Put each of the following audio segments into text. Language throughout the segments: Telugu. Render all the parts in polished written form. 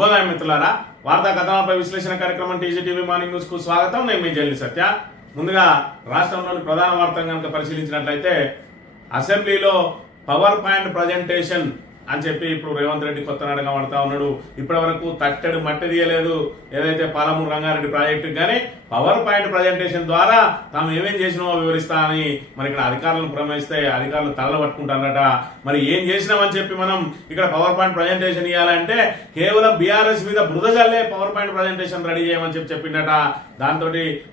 శుభోదయం మిత్రులారా, వార్తా కథనాలపై విశ్లేషణ కార్యక్రమం టీజీటీవీ మార్నింగ్ న్యూస్ కు స్వాగతం. నేను మీ జల్లి సత్య. ముందుగా రాష్ట్రంలోని ప్రధాన వార్తను కనుక పరిశీలించినట్లయితే అసెంబ్లీలో పవర్ పాయింట్ ప్రజెంటేషన్ అని చెప్పి ఇప్పుడు రేవంత్ రెడ్డి కొత్త నాటకం ఆడుతా ఉన్నాడు. ఇప్పటి వరకు తట్టెడు మట్టి తీయలేదు ఏదైతే పాలమూరు రంగారెడ్డి ప్రాజెక్టు, కానీ పవర్ పాయింట్ ప్రజెంటేషన్ ద్వారా తాము ఏమేం చేసినామో వివరిస్తా అని మరి ఇక్కడ అధికారులను ప్రమేస్తే అధికారులు తలలు పట్టుకుంటారట. మరి ఏం చేసినామని చెప్పి మనం ఇక్కడ పవర్ పాయింట్ ప్రజెంటేషన్ ఇవ్వాలంటే కేవలం బీఆర్ఎస్ మీద బురద జల్లే పవర్ పాయింట్ ప్రజెంటేషన్ రెడీ చేయమని చెప్పిండట. దాంతో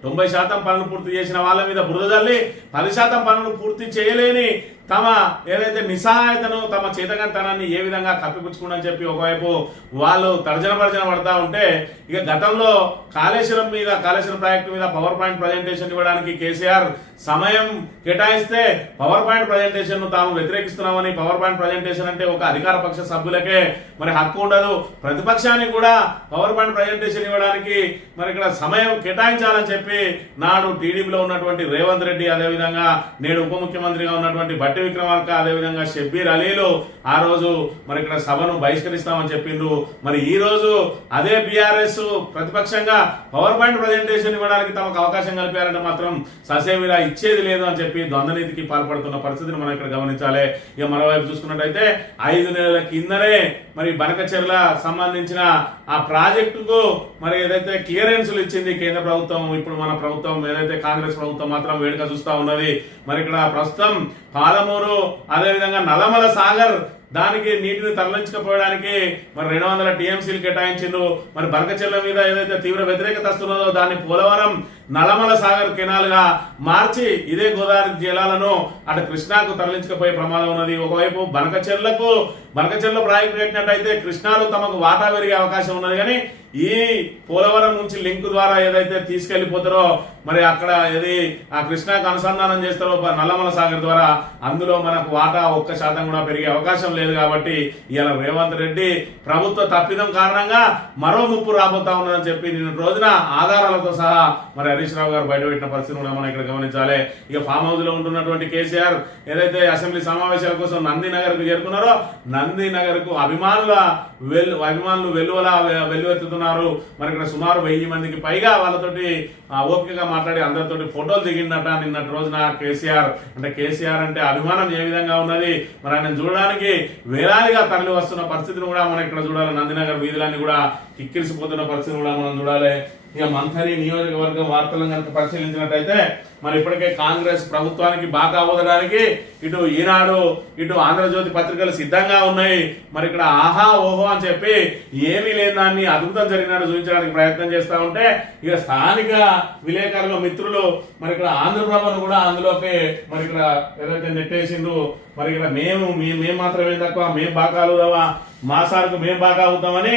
90% పనులు పూర్తి చేసిన వాళ్ళ మీద బురద జల్లి 10% పనులు పూర్తి చేయలేని తమ ఏదైతే నిస్సహాయతను తమ చేతకంతనాన్ని ఏ విధంగా కప్పిపుచ్చుకుందని చెప్పి ఒకవైపు వాళ్ళు తర్జన పడతా ఉంటే, ఇక గతంలో కాళేశ్వరం ప్రాజెక్టు మీద పవర్ పాయింట్ ప్రజెంటేషన్ ఇవ్వడానికి కేసీఆర్ సమయం కేటాయిస్తే పవర్ పాయింట్ ప్రజెంటేషన్ ను తాము వ్యతిరేకిస్తున్నామని, పవర్ పాయింట్ ప్రజెంటేషన్ అంటే ఒక అధికార పక్ష సభ్యులకే మరి హక్కు ఉండదు, ప్రతిపక్షానికి కూడా పవర్ పాయింట్ ప్రజెంటేషన్ ఇవ్వడానికి మరి ఇక్కడ సమయం కేటాయించాలని చెప్పి నాడు టీడీపీలో ఉన్నటువంటి రేవంత్ రెడ్డి, అదేవిధంగా నేడు ఉప ముఖ్యమంత్రిగా ఉన్నటువంటి బట్టి విక్రమార్క, అదేవిధంగా షబ్బీర్ అలీలు ఆ రోజు మరి ఇక్కడ సభను బహిష్కరిస్తామని చెప్పిండ్రు. మరి ఈ రోజు అదే బీఆర్ఎస్ ప్రతిపక్షంగా పవర్ పాయింట్ ప్రజెంటేషన్ ఇవ్వడానికి తమకు అవకాశం కల్పారంటే మాత్రం ససేమిరా ఇచ్చేది లేదు అని చెప్పి ద్వంద్వనీతికి పాల్పడుతున్న పరిస్థితిని మనం ఇక్కడ గమనించాలి. ఇక మరోవైపు చూసుకున్నట్టయితే 5 నెలల కిందనే మరి బనకచెర్ల సంబంధించిన ఆ ప్రాజెక్టుకు మరి ఏదైతే క్లియరెన్స్లు ఇచ్చింది కేంద్ర ప్రభుత్వం, ఇప్పుడు మన ప్రభుత్వం ఏదైతే కాంగ్రెస్ ప్రభుత్వం మాత్రం వేడుక చూస్తా ఉన్నది. మరి ఇక్కడ ప్రస్తుతం పాలమూరు, అదేవిధంగా నల్లమల సాగర్ దానికి నీటిని తరలించకపోవడానికి మరి 200 టీఎంసీలు కేటాయించిండ్రు. మరి బనకచెర్ల మీద ఏదైతే తీవ్ర వ్యతిరేకత వస్తున్నదో దాన్ని పోలవరం నల్లమల సాగర్ కెనాల్ గా మార్చి ఇదే గోదావరి జలాలను అటు కృష్ణాకు తరలించకపోయే ప్రమాదం ఉన్నది. ఒకవైపు బనకచెర్ల ప్రాజెక్టు పెట్టినట్టయితే కృష్ణాలో తమకు వాటా పెరిగే అవకాశం ఉన్నది, కానీ ఈ పోలవరం నుంచి లింక్ ద్వారా ఏదైతే తీసుకెళ్లిపోతారో మరి అక్కడ ఏది ఆ కృష్ణాకు అనుసంధానం చేస్తారో నల్లమల సాగర్ ద్వారా, అందులో మనకు వాటా 1% కూడా పెరిగే అవకాశం లేదు. కాబట్టి ఇలా రేవంత్ రెడ్డి ప్రభుత్వ తప్పిదం కారణంగా మరో ముప్పు రాబోతా ఉన్నదని చెప్పి నిన్న రోజున ఆధారాలతో సహా మరి హరీష్ రావు గారు బయటపెట్టిన పరిస్థితి కూడా మనం ఇక్కడ గమనించాలి. ఇక ఫామ్ హౌస్ లో ఉంటున్నటువంటి కేసీఆర్ ఏదైతే అసెంబ్లీ సమావేశాల కోసం నందినగర్ కు చేరుకున్నారో, నందినగర్ కు అభిమానులు వెల్లువెత్తుతున్నారు. మరి ఇక్కడ సుమారు 1000 మందికి పైగా వాళ్ళతోటి ఓపికగా మాట్లాడి అందరితోటి ఫోటోలు దిగిందట నిన్నటి రోజున కేసీఆర్. అంటే కేసీఆర్ అంటే అభిమానం ఏ విధంగా ఉన్నది, మరి ఆయన చూడడానికి వేలాదిగా తరలి వస్తున్న పరిస్థితిని కూడా మనం ఇక్కడ చూడాలి. నందినగర్ వీధులన్నీ కూడా కిక్కిరిసిపోతున్న పరిస్థితిని కూడా మనం చూడాలి. ఇక మంథని నియోజకవర్గం వార్తలను కనుక పరిశీలించినట్టయితే మరి ఇప్పటికే కాంగ్రెస్ ప్రభుత్వానికి బాగా ఊదడానికి ఇటు ఈనాడు, ఇటు ఆంధ్రజ్యోతి పత్రికలు సిద్ధంగా ఉన్నాయి. మరి ఇక్కడ ఆహా ఓహో అని చెప్పి ఏమీ లేని దాన్ని అద్భుతం జరిగినట్టు చూపించడానికి ప్రయత్నం చేస్తా ఉంటే, ఇక స్థానిక విలేకరుల మిత్రులు మరి ఇక్కడ ఆంధ్రప్రభను కూడా అందులోకి మరి ఇక్కడ ఏదైతే నెట్టేసిండ్రు. మరి ఇక్కడ మేము మాత్రమే తక్కువ, మేము బాగా అవుదామా, మా సార్కు మేము బాగా అవుతామని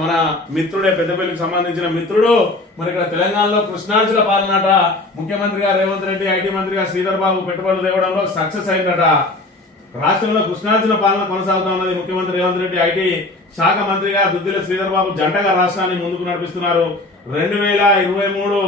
మన మిత్రుడే పెద్దపల్లికి సంబంధించిన మిత్రుడు మరి ఇక్కడ తెలంగాణలో కృష్ణార్జున పాలనట. ముఖ్యమంత్రిగా రేవంత్ రెడ్డి, ఐటీ మంత్రిగా శ్రీధర్ బాబు పెట్టుబడులు తేవడంలో సక్సెస్ అయిందట. రాష్ట్రంలో కృష్ణార్జున పాలన కొనసాగుతా ఉన్నది. ముఖ్యమంత్రి రేవంత్ రెడ్డి, ఐటీ శాఖ మంత్రిగా దుద్దిల శ్రీధర్ బాబు జంటగా రాష్ట్రాన్ని ముందుకు నడిపిస్తున్నారు. 2023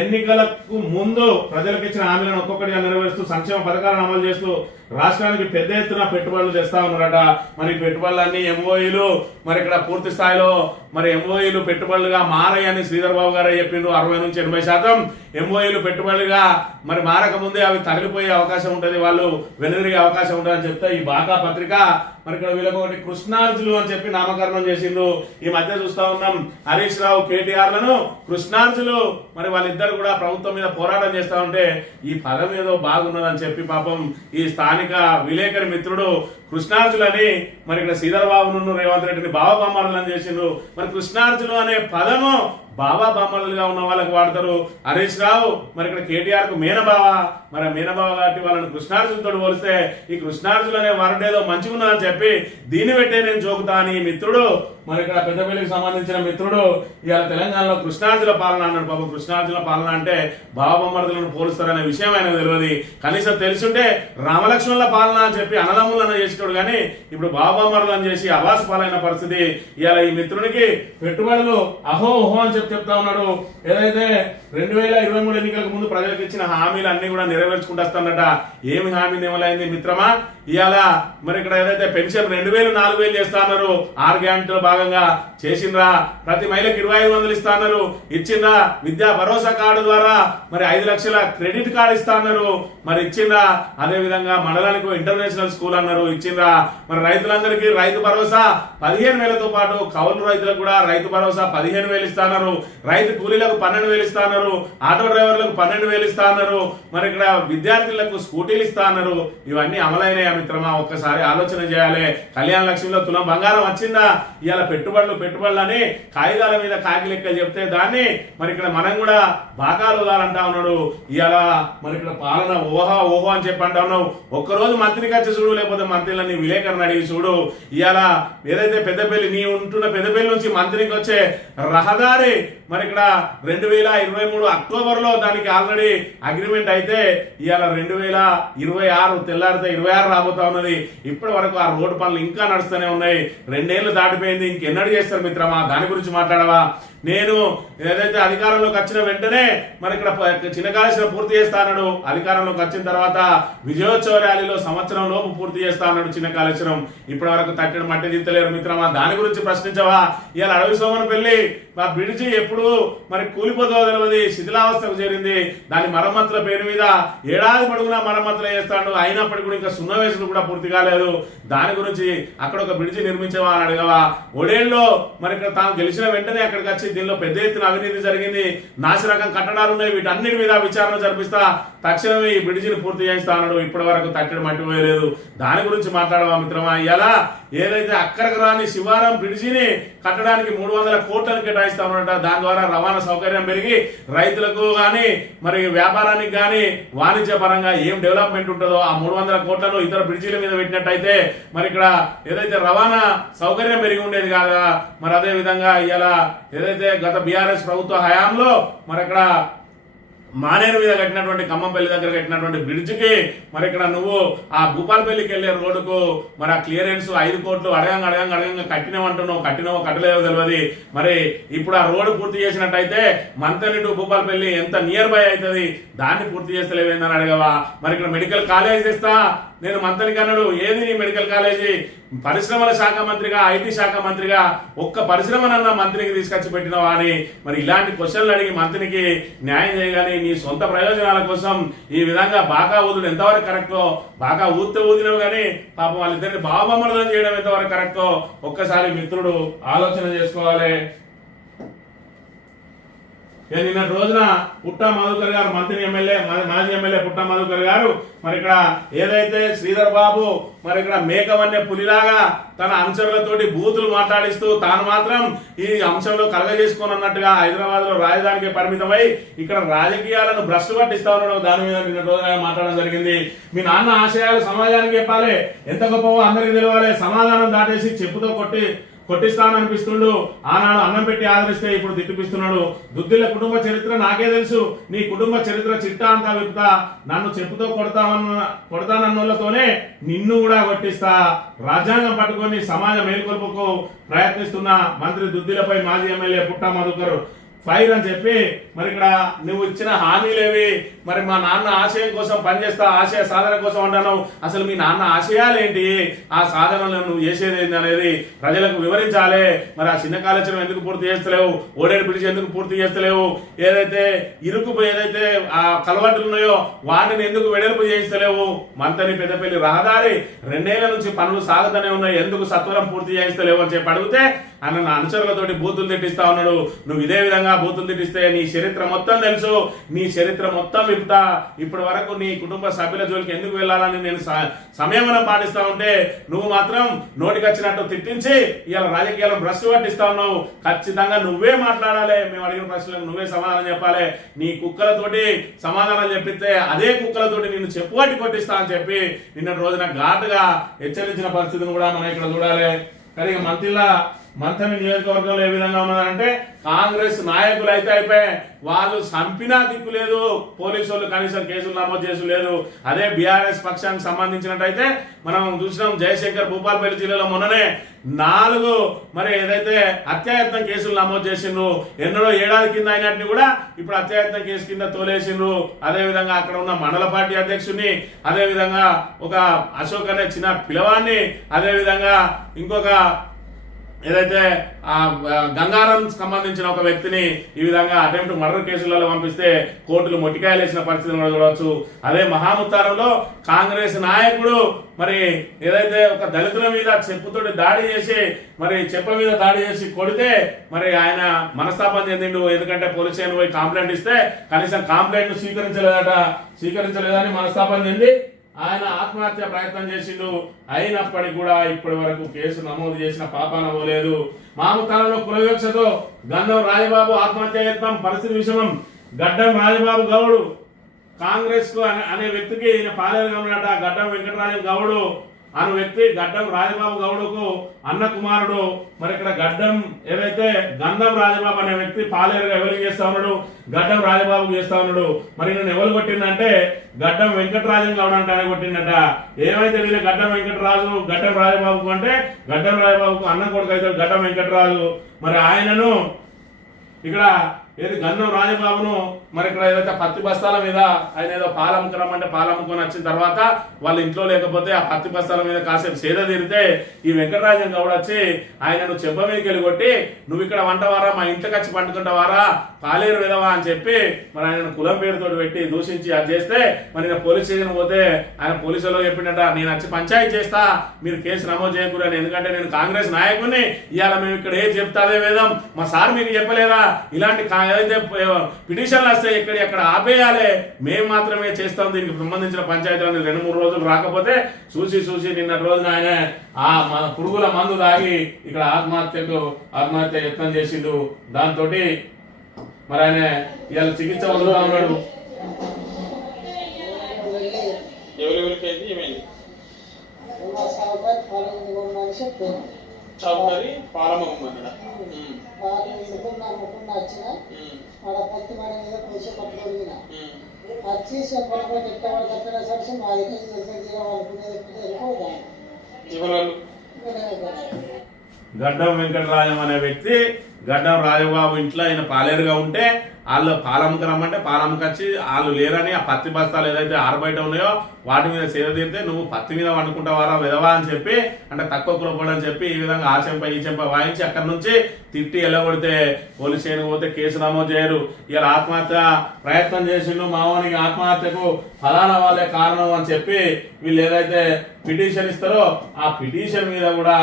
ఎన్నికలకు ముందు ప్రజలకు ఇచ్చిన హామీలను ఒక్కొక్కటిగా నెరవేరుస్తూ సంక్షేమ పథకాలను అమలు చేస్తూ రాష్ట్రానికి పెద్ద ఎత్తున పెట్టుబడులు చేస్తా ఉన్నారట. మరి పెట్టుబడులన్నీ ఎంఓఈలు మరి ఇక్కడ పూర్తి స్థాయిలో మరి ఎంఓఈలు పెట్టుబడులుగా మారాయని శ్రీధర్ బాబు గారే చెప్పిండ్రు. 60 నుంచి 80% ఎంఓఈలు పెట్టుబడులుగా మరి మారక ముందే అవి తగిలిపోయే అవకాశం ఉంటుంది, వాళ్ళు వెనుదిరిగే అవకాశం ఉంటుంది అని చెప్తే ఈ బాకా పత్రిక మరి ఇక్కడ వీళ్ళకి ఒకటి కృష్ణార్జులు అని చెప్పి నామకరణం చేసిండ్రు. ఈ మధ్య చూస్తా ఉన్నాం హరీష్ రావు, కేటీఆర్ లను కృష్ణార్జులు మరి వాళ్ళిద్దరు కూడా ప్రభుత్వం మీద పోరాటం చేస్తా ఉంటే ఈ పదం ఏదో బాగున్నదని చెప్పి పాపం ఈ స్థానిక విలేకరి మిత్రుడు కృష్ణార్జులని మరి ఇక్కడ శ్రీధర్ బాబును రేవంత్ రెడ్డిని బాబాబామ్మలను చేసిండ్రు. మరి కృష్ణార్జులు అనే పదము బాబా బామ్మలుగా ఉన్న వాళ్ళకి వాడతారు. హరీష్ రావు మరి ఇక్కడ కేటీఆర్ కు మేనబావ, మరి మేనబావ కాబట్టి వాళ్ళని కృష్ణార్జులతో పోలిస్తే ఈ కృష్ణార్జులు అనే వరడ్ ఏదో మంచిగున్నదని చెప్పి దీన్ని పెట్టే నేను జోకుతా అని మిత్రుడు మరి ఇక్కడ పెద్దపల్లికి సంబంధించిన మిత్రుడు ఇవాళ తెలంగాణలో కృష్ణార్జుల పాలన అన్నాడు. బాబు కృష్ణార్జుల పాలన అంటే బాబాబొమ్మరులను పోలుస్తారనే విషయం ఆయన తెలియదు. కనీసం తెలుసుంటే రామలక్ష్మణుల పాలన అని చెప్పి అన్నదమ్ములను చేసేటోడు, కానీ ఇప్పుడు బాబాబొమ్మరులను చేసి అవాస పాలైన పరిస్థితి. ఇవాళ ఈ మిత్రునికి పెట్టుబడులు అహో ఓహో అని చెప్తా ఉన్నాడు. ఏదైతే 2023 ఎన్నికలకు ముందు ప్రజలకు ఇచ్చిన హామీలు అన్ని కూడా నెరవేర్చుకుంటూ వస్తానట. ఏమి హామీ నిమలైంది మిత్రమా? ఇవాళ మరి ఇక్కడ ఏదైతే పెన్షన్ 2000 4000 చేస్తా అన్నారు, 6 గ్యారెంటీలో భాగంగా చేసిండ్రా. ప్రతి మహిళకి 2500 ఇస్తా అన్నారు, ఇచ్చిండ్రా. విద్యా భరోసా కార్డు ద్వారా మరి 5 లక్షల క్రెడిట్ కార్డు ఇస్తా అన్నారు, మరి ఇచ్చిండ్రా. అదే విధంగా మండలానికి ఇంటర్నేషనల్ స్కూల్ అన్నారు, ఇచ్చిండ్రా. మరి రైతులందరికీ రైతు భరోసా 15,000తో పాటు కౌలు రైతులకు కూడా రైతు భరోసా 15,000 ఇస్తా అన్నారు. రైతు కూలీలకు 12,000 ఇస్తా అన్నారు, ఆటో డ్రైవర్లకు 12,000 ఇస్తా అన్నారు. మరి ఇక్కడ విద్యార్థులకు స్కూటీలు ఇస్తా అన్నారు. ఇవన్నీ అమలైనయా మిత్రమా? ఒక్కసారి ఆలోచన చేయాలి. కళ్యాణ లక్ష్మిలో తులం బంగారం వచ్చిందా? ఇవాళ పెట్టుబడులు అని కాగితాల మీద కాకి లెక్కలు చెప్తే దాన్ని మరి ఇక్కడ మనం కూడా బాకాలు వదాలంటా ఉన్నాడు. ఇవాళ మరి ఇక్కడ పాలన ఓహో అని చెప్పి అంటా ఉన్నావు. ఒక్కరోజు మంత్రికి వచ్చి చూడు, లేకపోతే మంత్రులని విలేకరుని అడిగి చూడు. ఇవాళ ఏదైతే పెద్దపల్లి నీ ఉంటున్న పెద్దపల్లి నుంచి మంత్రికి వచ్చే రహదారి మరి ఇక్కడ 2023 అక్టోబర్లో దానికి ఆల్రెడీ అగ్రిమెంట్ అయితే ఇవాళ 2026 తెల్లారితే 26 రాబోతా ఉన్నది. ఇప్పటి వరకు ఆ రోడ్డు పనులు ఇంకా నడుస్తూనే ఉన్నాయి. 2 ఏళ్లు దాటిపోయింది, ఇంకెన్నడూ చేస్తారు మిత్రమా? దాని గురించి మాట్లాడవా? నేను ఏదైతే అధికారంలోకి వచ్చిన వెంటనే మరి ఇక్కడ చిన్న కాళేశ్వరం పూర్తి చేస్తా అన్నాడు. అధికారంలోకి వచ్చిన తర్వాత విజయోత్సవ ర్యాలీలో సంవత్సరం లోపు పూర్తి చేస్తా అన్నాడు చిన్న కాళేశ్వరం. ఇప్పటి వరకు తట్టడి మట్టి దింతలేరు మిత్రమా. దాని గురించి ప్రశ్నించవా? ఇవాళ అడవి సోమన పెళ్లి ఆ బ్రిడ్జి ఎప్పుడు మరి కూలిపోతుందో తెలియదు, శిథిలావస్థకు చేరింది. దాని మరమ్మతుల పేరు మీద ఏడాది పొడుగునా మరమ్మతులు చేస్తాడు, అయినప్పటికీ కూడా ఇంకా సున్నా వేసులు కూడా పూర్తి కాలేదు. దాని గురించి అక్కడ ఒక బ్రిడ్జి నిర్మించవా అని అడగవా? ఒడేల్లో మరి ఇక్కడ తాను గెలిచిన వెంటనే అక్కడికి వచ్చి దీనిలో పెద్ద ఎత్తున అవినీతి జరిగింది, నాసిరకం కట్టడాలు ఉన్నాయి, వీటన్నిటి మీద విచారణ జరిపిస్తా, తక్షణమే ఈ బ్రిడ్జిని పూర్తి చేస్తా అన్నాడు. ఇప్పటి వరకు తట్టడి మట్టి పోయలేదు. దాని గురించి మాట్లాడవా మిత్రమా? ఇలా ఏదైతే అక్కడికి రాని శివారం బ్రిడ్జిని కట్టడానికి 300 కోట్లను కేటాయిస్తా ఉన్నాడట. దాని ద్వారా రవాణా సౌకర్యం పెరిగి రైతులకు గాని మరి వ్యాపారానికి గాని వాణిజ్య పరంగా ఏం డెవలప్మెంట్ ఉంటుందో ఆ 300 కోట్లను ఇతర బ్రిడ్జిల మీద పెట్టినట్టయితే మరి ఇక్కడ ఏదైతే రవాణా సౌకర్యం పెరిగి ఉండేది కాదా? మరి అదే విధంగా ఇలా ఏదైతే గత బీఆర్ఎస్ ప్రభుత్వ హయాంలో మరి అక్కడ మానేరు మీద కట్టినటువంటి ఖమ్మంపల్లి దగ్గర కట్టినటువంటి బ్రిడ్జికి మరి ఇక్కడ నువ్వు ఆ భూపాలపల్లికి వెళ్లే రోడ్డుకు మరి ఆ క్లియరెన్స్ 5 కోట్లు అడగంగా కట్టినవంటున్నావు, కట్టలేదో తెలియదు. మరి ఇప్పుడు ఆ రోడ్డు పూర్తి చేసినట్టయితే మంతని టు భూపాలపల్లి ఎంత నియర్ బై అవుతుంది, దాన్ని పూర్తి చేస్తలేవేందని అడగవా? మరి ఇక్కడ మెడికల్ కాలేజ్ తెస్తా నేను మంత్రికి అన్నాడు. ఏది నీ మెడికల్ కాలేజీ? పరిశ్రమల శాఖ మంత్రిగా, ఐటీ శాఖ మంత్రిగా ఒక్క పరిశ్రమనన్నా మంత్రికి తీసుకొచ్చి పెట్టినవా అని మరి ఇలాంటి క్వశ్చన్లు అడిగి మంత్రికి న్యాయం చేయగానే నీ సొంత ప్రయోజనాల కోసం ఈ విధంగా బాగా ఊదుడు ఎంతవరకు కరెక్టో, బాగా ఊదితే ఊదినవు కానీ పాపం వాళ్ళిద్దరిని భావమర్దనం చేయడం ఎంతవరకు కరెక్టో ఒక్కసారి మిత్రుడు ఆలోచన చేసుకోవాలి. నిన్నటి రోజున పుట్టా మధుకర్ గారు మంత్రి ఎమ్మెల్యే మాజీ ఎమ్మెల్యే పుట్టా మధుకర్ గారు మరి ఇక్కడ ఏదైతే శ్రీధర్ బాబు మరి ఇక్కడ మేకవన్య పులిలాగా తన అనుచరులతోటి బూతులు మాట్లాడిస్తూ తాను మాత్రం ఈ అంశంలో కలగజేసుకోనున్నట్టుగా హైదరాబాద్ లో రాజధానికి పరిమితమై ఇక్కడ రాజకీయాలను భ్రష్టు పట్టిస్తా ఉన్నాడు. దాని మీద నిన్న రోజున మాట్లాడడం జరిగింది. మీ నాన్న ఆశయాలు సమాజానికి చెప్పాలి, ఎంత గొప్పవో అందరికి తెలవాలి. సమాధానం దాటేసి చెప్పుతో కొట్టిస్తాననిపిస్తుండు. ఆనాడు అన్నం పెట్టి ఆదరిస్తే ఇప్పుడు తిట్టిపిస్తున్నాడు. దుద్దిల్ల కుటుంబ చరిత్ర నాకే తెలుసు, నీ కుటుంబ చరిత్ర చిట్టా అంతా విప్పుతా, నన్ను చెప్పుతో కొడతానన్నోళ్లతోనే నిన్ను కూడా కొట్టిస్తా. రాజ్యాంగం పట్టుకొని సమాజ మేల్కొల్పుకు ప్రయత్నిస్తున్న మంత్రి దుద్దిలపై మాజీ ఎమ్మెల్యే పుట్టా మధుకర్ ఫైర్ అని చెప్పి మరి ఇక్కడ నువ్వు ఇచ్చిన హామీలేవి? మరి మా నాన్న ఆశయం కోసం పనిచేస్తా, ఆశయ సాధన కోసం అంటాను. అసలు మీ నాన్న ఆశయాలు ఏంటి, ఆ సాధనలు నువ్వు చేసేది ఏంటి అనేది ప్రజలకు వివరించాలి. మరి ఆ చిన్న కాళేశ్వరం ఎందుకు పూర్తి చేస్తలేవు, ఓడేడు బ్రిడ్జ్ ఎందుకు పూర్తి చేస్తలేవు, ఏదైతే ఏదైతే ఆ కలవట్లు ఉన్నాయో వాటిని ఎందుకు వెడల్పు చేయిస్తలేవు, మంతని పెద్దపల్లి రహదారి 2 ఏళ్ల నుంచి పనులు సాగుతూనే ఉన్నాయి, ఎందుకు సత్వరం పూర్తి చేయిస్తలేవు అని చెప్పి అడిగితే అన్న నా అనుచరులతోటి బూతులు తిట్టిస్తా ఉన్నాడు. నువ్వు ఇదే విధంగా బూతులు తిట్టిస్తే నీ చరిత్ర మొత్తం తెలుసు, నీ చరిత్ర మొత్తం విప్పుతా. ఇప్పటి వరకు నీ కుటుంబ సభ్యుల జోలికి ఎందుకు వెళ్ళాలని నేను సంయమనం పాటిస్తా ఉంటే నువ్వు మాత్రం నోటికొచ్చినట్టు తిట్టించి ఇలా రాజకీయాలను భ్రష్టు పట్టిస్తా ఉన్నావు. ఖచ్చితంగా నువ్వే మాట్లాడాలి, మేము అడిగిన ప్రశ్నలకు నువ్వే సమాధానం చెప్పాలి. నీ కుక్కలతోటి సమాధానం చెప్పిస్తే అదే కుక్కలతోటి నిన్ను చెప్పుబట్టి కొట్టిస్తా అని చెప్పి నిన్న రోజున ఘాటుగా హెచ్చరించిన పరిస్థితిని కూడా మనం ఇక్కడ చూడాలి. కానీ మంత్రిలా మంథని నియోజకవర్గంలో ఏ విధంగా ఉన్నదంటే కాంగ్రెస్ నాయకులు అయితే అయిపోయి వాళ్ళు చంపినా దిక్కు లేదు, పోలీసు వాళ్ళు కనీసం కేసులు నమోదు చేసు లేదు. అదే బీఆర్ఎస్ పక్షానికి సంబంధించినట్టయితే మనం చూసినాం జయశంకర్ భూపాలపల్లి జిల్లాలో మొన్ననే 4 మరి ఏదైతే హత్యాయత్నం కేసులు నమోదు చేసిండ్రు, ఎన్నడో ఏడాది కింద అయినట్టు కూడా ఇప్పుడు హత్యాయత్నం కేసు కింద తోలేసిండ్రు. అదే విధంగా అక్కడ ఉన్న మండల పార్టీ అధ్యక్షుడిని, అదే విధంగా ఒక అశోక్ అనే చిన్న పిలవాన్ని, అదే విధంగా ఇంకొక ఏదైతే గంగారం సంబంధించిన ఒక వ్యక్తిని ఈ విధంగా అటెంప్ట్ మర్డర్ కేసులలో పంపిస్తే కోర్టులు మొట్టికాయలు వేసిన పరిస్థితిని కూడా చూడవచ్చు. అదే మహాముత్తారంలో కాంగ్రెస్ నాయకుడు మరి ఏదైతే ఒక దళితుల మీద చెప్పుతోటి దాడి చేసి మరి చెప్ప మీద దాడి చేసి కొడితే మరి ఆయన మనస్తాపం చెందిండు. ఎందుకంటే పోలీస్ స్టేషన్ పోయి కంప్లైంట్ ఇస్తే కనీసం కంప్లైంట్ స్వీకరించలేదని మనస్తాపం చెంది ఆయన ఆత్మహత్య ప్రయత్నం చేసిండు. అయినప్పటికీ కూడా ఇప్పటి వరకు కేసు నమోదు చేసిన పాపాన పోలేదు. మామూతాలలో కులవివక్షతో గంధం రాజబాబు ఆత్మహత్య యత్నం పరిస్థితి విషమం. గడ్డం రాజబాబు గౌడు కాంగ్రెస్ కు అనే వ్యక్తికి ఈయన పాలేరుగా ఉన్నట గడ్డం వెంకటరాజు గౌడు అనే వ్యక్తి గడ్డం రాజబాబు గౌడుకు అన్న కుమారుడు. మరి ఇక్కడ గడ్డం ఏదైతే గంధం రాజబాబు అనే వ్యక్తి పాలేరుగా ఎవరికి చేస్తా ఉన్నాడు, గడ్డం రాజబాబుకు చేస్తా ఉన్నాడు. మరి నేను ఎవరు కొట్టిందంటే గడ్డం వెంకటరాజు గౌడ అంటే ఆయన కొట్టిందట. ఏమైతే వీళ్ళ గడ్డం గడ్డం రాజబాబుకు అంటే గడ్డం రాజబాబుకు అన్న కొడుకు అయితే గడ్డం వెంకటరాజు. మరి ఆయనను ఇక్కడ ఏది గంధం రాజబాబును మరి ఇక్కడ ఏదైతే పత్తి బస్తాల మీద ఆయన ఏదో పాలముకరమ్మంటే పాలముకొని వచ్చిన తర్వాత వాళ్ళ ఇంట్లో లేకపోతే ఆ పత్తి బస్తాల మీద కాసేపు సేద తీరితే ఈ వెంకటరాజన్ గౌడ వచ్చి ఆయనను చెప్ప మీదకి వెళ్ళి కొట్టి నువ్వు ఇక్కడ వంటవారా, మా ఇంట్లోకి వచ్చి పండుకుంటావారా, పాలేరు విధవా అని చెప్పి మరి ఆయన కులం పేరుతో పెట్టి దూషించి అది చేస్తే మరి పోలీస్ స్టేషన్ పోతే ఆయన పోలీసులో చెప్పిండట నేను వచ్చి పంచాయతీ చేస్తా, మీరు కేసు నమోదు చేయకూడదు, ఎందుకంటే నేను కాంగ్రెస్ నాయకుడిని, ఇవాళ మేము ఇక్కడ ఏం చెప్తాదే వేదం మా సార్ మీకు చెప్పలేదా, ఇలాంటి ఏదైతే పిటిషన్లు వస్తే ఎక్కడ ఆపేయాలి, మేము మాత్రమే చేస్తాం, దీనికి సంబంధించిన పంచాయతీలను 2-3 రోజులు రాకపోతే చూసి నిన్నటి రోజున ఆయన ఆ పురుగుల మందు తాగి ఇక్కడ ఆత్మహత్య యత్నం చేసిండు. దాంతో మరి ఆయన ఇవాళ చికిత్స పొందుతా ఉన్నాడు. చౌకరి పాలమ్మకున్నాడా వచ్చి చెప్పడం ఎక్కడ సరిసి మా గడ్డం వెంకటరాజం అనే వ్యక్తి గడ్డం రాజబాబు ఇంట్లో ఆయన పాలేరుగా ఉంటే వాళ్ళు పాలమ్మకి రమ్మంటే పాలమ్మకి వచ్చి వాళ్ళు లేరని ఆ పత్తి బస్తాలు ఏదైతే ఆరబయట ఉన్నాయో వాటి మీద సేద తీరితే నువ్వు పత్తి మీద వండుకుంటావారా విధవా అని చెప్పి అంటే తక్కువ కులపడని చెప్పి ఈ విధంగా ఆ చెంప ఈ చెంప వాయించి అక్కడి నుంచి తిట్టి ఎల్లగొడితే పోలీస్ స్టేషన్ పోతే కేసు నమోదు చేయరు. ఇలా ఆత్మహత్య ప్రయత్నం చేసిండు, మావోనికి ఆత్మహత్యకు ఫలానా వాళ్ళే కారణం అని చెప్పి వీళ్ళు ఏదైతే పిటిషన్ ఇస్తారో ఆ పిటిషన్ మీద కూడా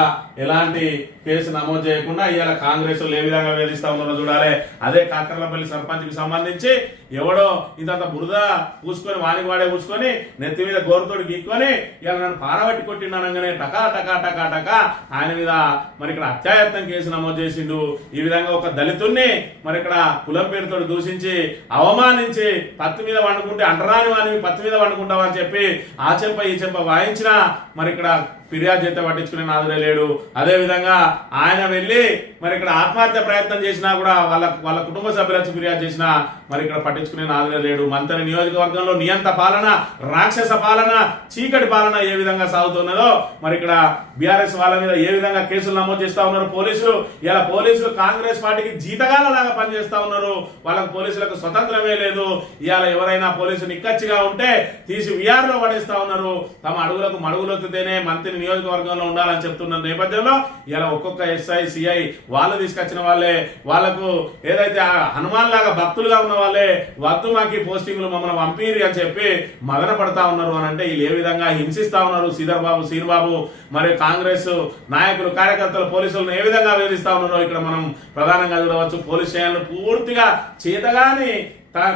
ఎలాంటి కేసు నమోదు చేయకుండా ఇవాళ కాంగ్రెస్ ఏ విధంగా వేధిస్తా ఉన్నారో చూడాలి. అదే కాకర్లపల్లి సర్పంచ్ కి సంబంధించి ఎవడో ఇంత బురద పూసుకొని వానికి వాడే పూసుకొని నెత్తి మీద గోరుతోటి గీక్కొని ఇలా నన్ను పారబట్టి కొట్టినానగానే టకా టకా టకా టకా ఆయన మీద మరి ఇక్కడ హత్యాయత్నం కేసు నమోదు చేసిండు. ఈ విధంగా ఒక దళితుణ్ణి మరి ఇక్కడ కులం పేరుతో దూషించి అవమానించి పత్తి మీద వండుకుంటే అంటరాని వాని పత్తి మీద వండుకుంటావా అని చెప్పి ఆ చెంప ఈ చెంప వాయించినా మరి ఇక్కడ ఫిర్యాదు చేస్తే పట్టించుకునే నాదులే లేడు. అదే విధంగా ఆయన వెళ్ళి మరి ఇక్కడ ఆత్మహత్య ప్రయత్నం చేసినా కూడా వాళ్ళ కుటుంబ సభ్యులు వచ్చి ఫిర్యాదు చేసినా మరి ఇక్కడ పట్టించుకునే నాదులే లేడు. మంత్రి నియోజకవర్గంలో నియంత పాలన, రాక్షస పాలన, చీకటి పాలన ఏ విధంగా సాగుతున్నదో మరి ఇక్కడ బీఆర్ఎస్ వాళ్ళ మీద ఏ విధంగా కేసులు నమోదు చేస్తా ఉన్నారు పోలీసులు. ఇలా పోలీసులు కాంగ్రెస్ పార్టీకి జీతగాలలాగా పనిచేస్తా ఉన్నారు. వాళ్ళకు పోలీసులకు స్వతంత్రమే లేదు. ఇవాళ ఎవరైనా పోలీసు నిక్కచ్చిగా ఉంటే తీసి విఆర్లో పడేస్తా ఉన్నారు. తమ అడుగులకు మడుగులొత్తితేనే మంత్రి నియోజకవర్గంలో ఉండాలని చెప్తున్న నేపథ్యంలో ఇలా ఒక్కొక్క ఎస్ఐ సిఐ వాళ్ళు తీసుకొచ్చిన వాళ్ళే వాళ్ళకు ఏదైతే హనుమాన్ లాగా భక్తులుగా ఉన్న వాళ్ళే వద్దు మాకి పోస్టింగ్లు మమ్మల్ని పంపిరి అని చెప్పి మదన పడతా ఉన్నారు అని అంటే వీళ్ళు ఏ విధంగా హింసిస్తా ఉన్నారు. శ్రీధర్ బాబు మరి కాంగ్రెస్ నాయకులు కార్యకర్తలు పోలీసులను ఏ విధంగా వేధిస్తా ఉన్నారో ఇక్కడ మనం ప్రధానంగా చూడవచ్చు. పోలీస్ స్టేషన్లు పూర్తిగా చేతగాని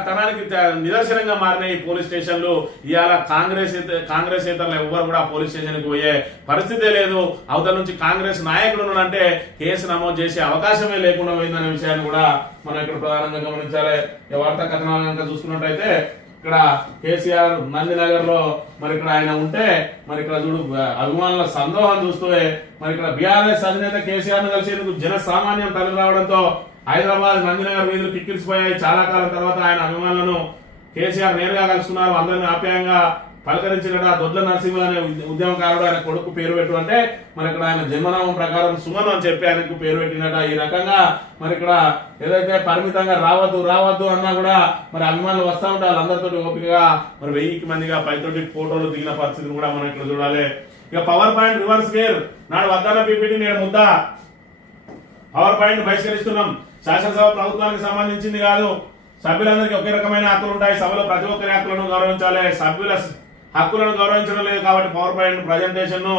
తనానికి నిదర్శనంగా మారిన ఈ పోలీస్ స్టేషన్లు ఇవాళ కాంగ్రెసేతరులు ఎవ్వరు కూడా పోలీస్ స్టేషన్కి పోయే పరిస్థితే లేదు. అవతల నుంచి కాంగ్రెస్ నాయకులు అంటే కేసు నమోదు చేసే అవకాశమే లేకుండా పోయిందనే విషయాన్ని కూడా మనం ఇక్కడ ప్రధానంగా గమనించాలి. వార్తా కథనాలు కనుక చూసుకున్నట్టయితే ఇక్కడ కేసీఆర్ నందినగర్ లో మరి ఇక్కడ ఆయన ఉంటే మరి ఇక్కడ చూడు అభిమానుల సందోహం చూస్తూ మరి ఇక్కడ బీఆర్ఎస్ అధినేత కేసీఆర్ ను కలిసేందుకు జన సామాన్యం తరలి రావడంతో హైదరాబాద్ నందినగర్ వీధులు కిక్కిరిసిపోయాయి. చాలా కాలం తర్వాత ఆయన అభిమానులను కేసీఆర్ నేరుగా కలుసుకున్నారు. అందరినీ ఆప్యాయంగా పలకరించిన దొడ్ల నరసింహ అనే ఉద్యమకారుడు ఆయన కొడుకు పేరు పెట్టు అంటే మరి ఇక్కడ ఆయన జన్మనామం ప్రకారం సుమన్ అని చెప్పి ఆయనకు పేరు పెట్టినట. ఈ రకంగా మరి ఇక్కడ ఏదైతే పరిమితంగా రావద్దు అన్నా కూడా మరి అభిమానులు వస్తా ఉంటే వాళ్ళందరితో ఓపికగా మరి 1000 మందిగా పైతోటి ఫోటోలు దిగిన పరిస్థితిని కూడా మనం ఇక్కడ చూడాలి. ఇక పవర్ పాయింట్ రివర్స్ గేర్ నాడు వద్దన్న పీపీటీ నేడు ముద్ద. పవర్ పాయింట్ బహిష్కరిస్తున్నాం. శాసనసభ ప్రభుత్వానికి సంబంధించింది కాదు. సభ్యులందరికీ ఒకే రకమైన హక్కులు ఉంటాయి. సభలో ప్రతి ఒక్కరి హక్కులను గౌరవించాలి. సభ్యుల హక్కులను గౌరవించడం లేదు కాబట్టి పవర్ పాయింట్ ప్రజెంటేషన్ ను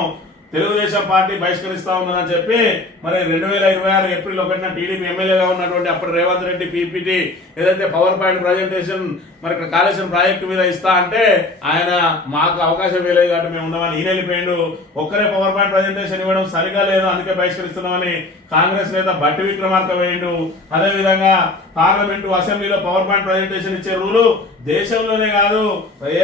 తెలుగుదేశం పార్టీ బహిష్కరిస్తా ఉందని చెప్పి మరి 2026 ఏప్రిల్ 1న టీడీపీ ఎమ్మెల్యేగా ఉన్నటువంటి అప్పుడు రేవంత్ రెడ్డి పీపీటీ ఏదైతే పవర్ పాయింట్ ప్రజెంటేషన్ మరి ఇక్కడ కాళేశ్వరం ప్రాజెక్టు మీద ఇస్తా అంటే ఆయన మాకు అవకాశం వేయలేదు కాబట్టి మేము ఉండమని ఈయన వెళ్ళిపోయిండు. ఒక్కరే పవర్ పాయింట్ ప్రజెంటేషన్ ఇవ్వడం సరిగా లేదు, అందుకే బహిష్కరిస్తున్నామని కాంగ్రెస్ నేత బట్టి విక్రమార్క వేయండు. అదేవిధంగా పార్లమెంటు అసెంబ్లీలో పవర్ పాయింట్ ప్రజెంటేషన్ ఇచ్చే రూలు దేశంలోనే కాదు, ఏ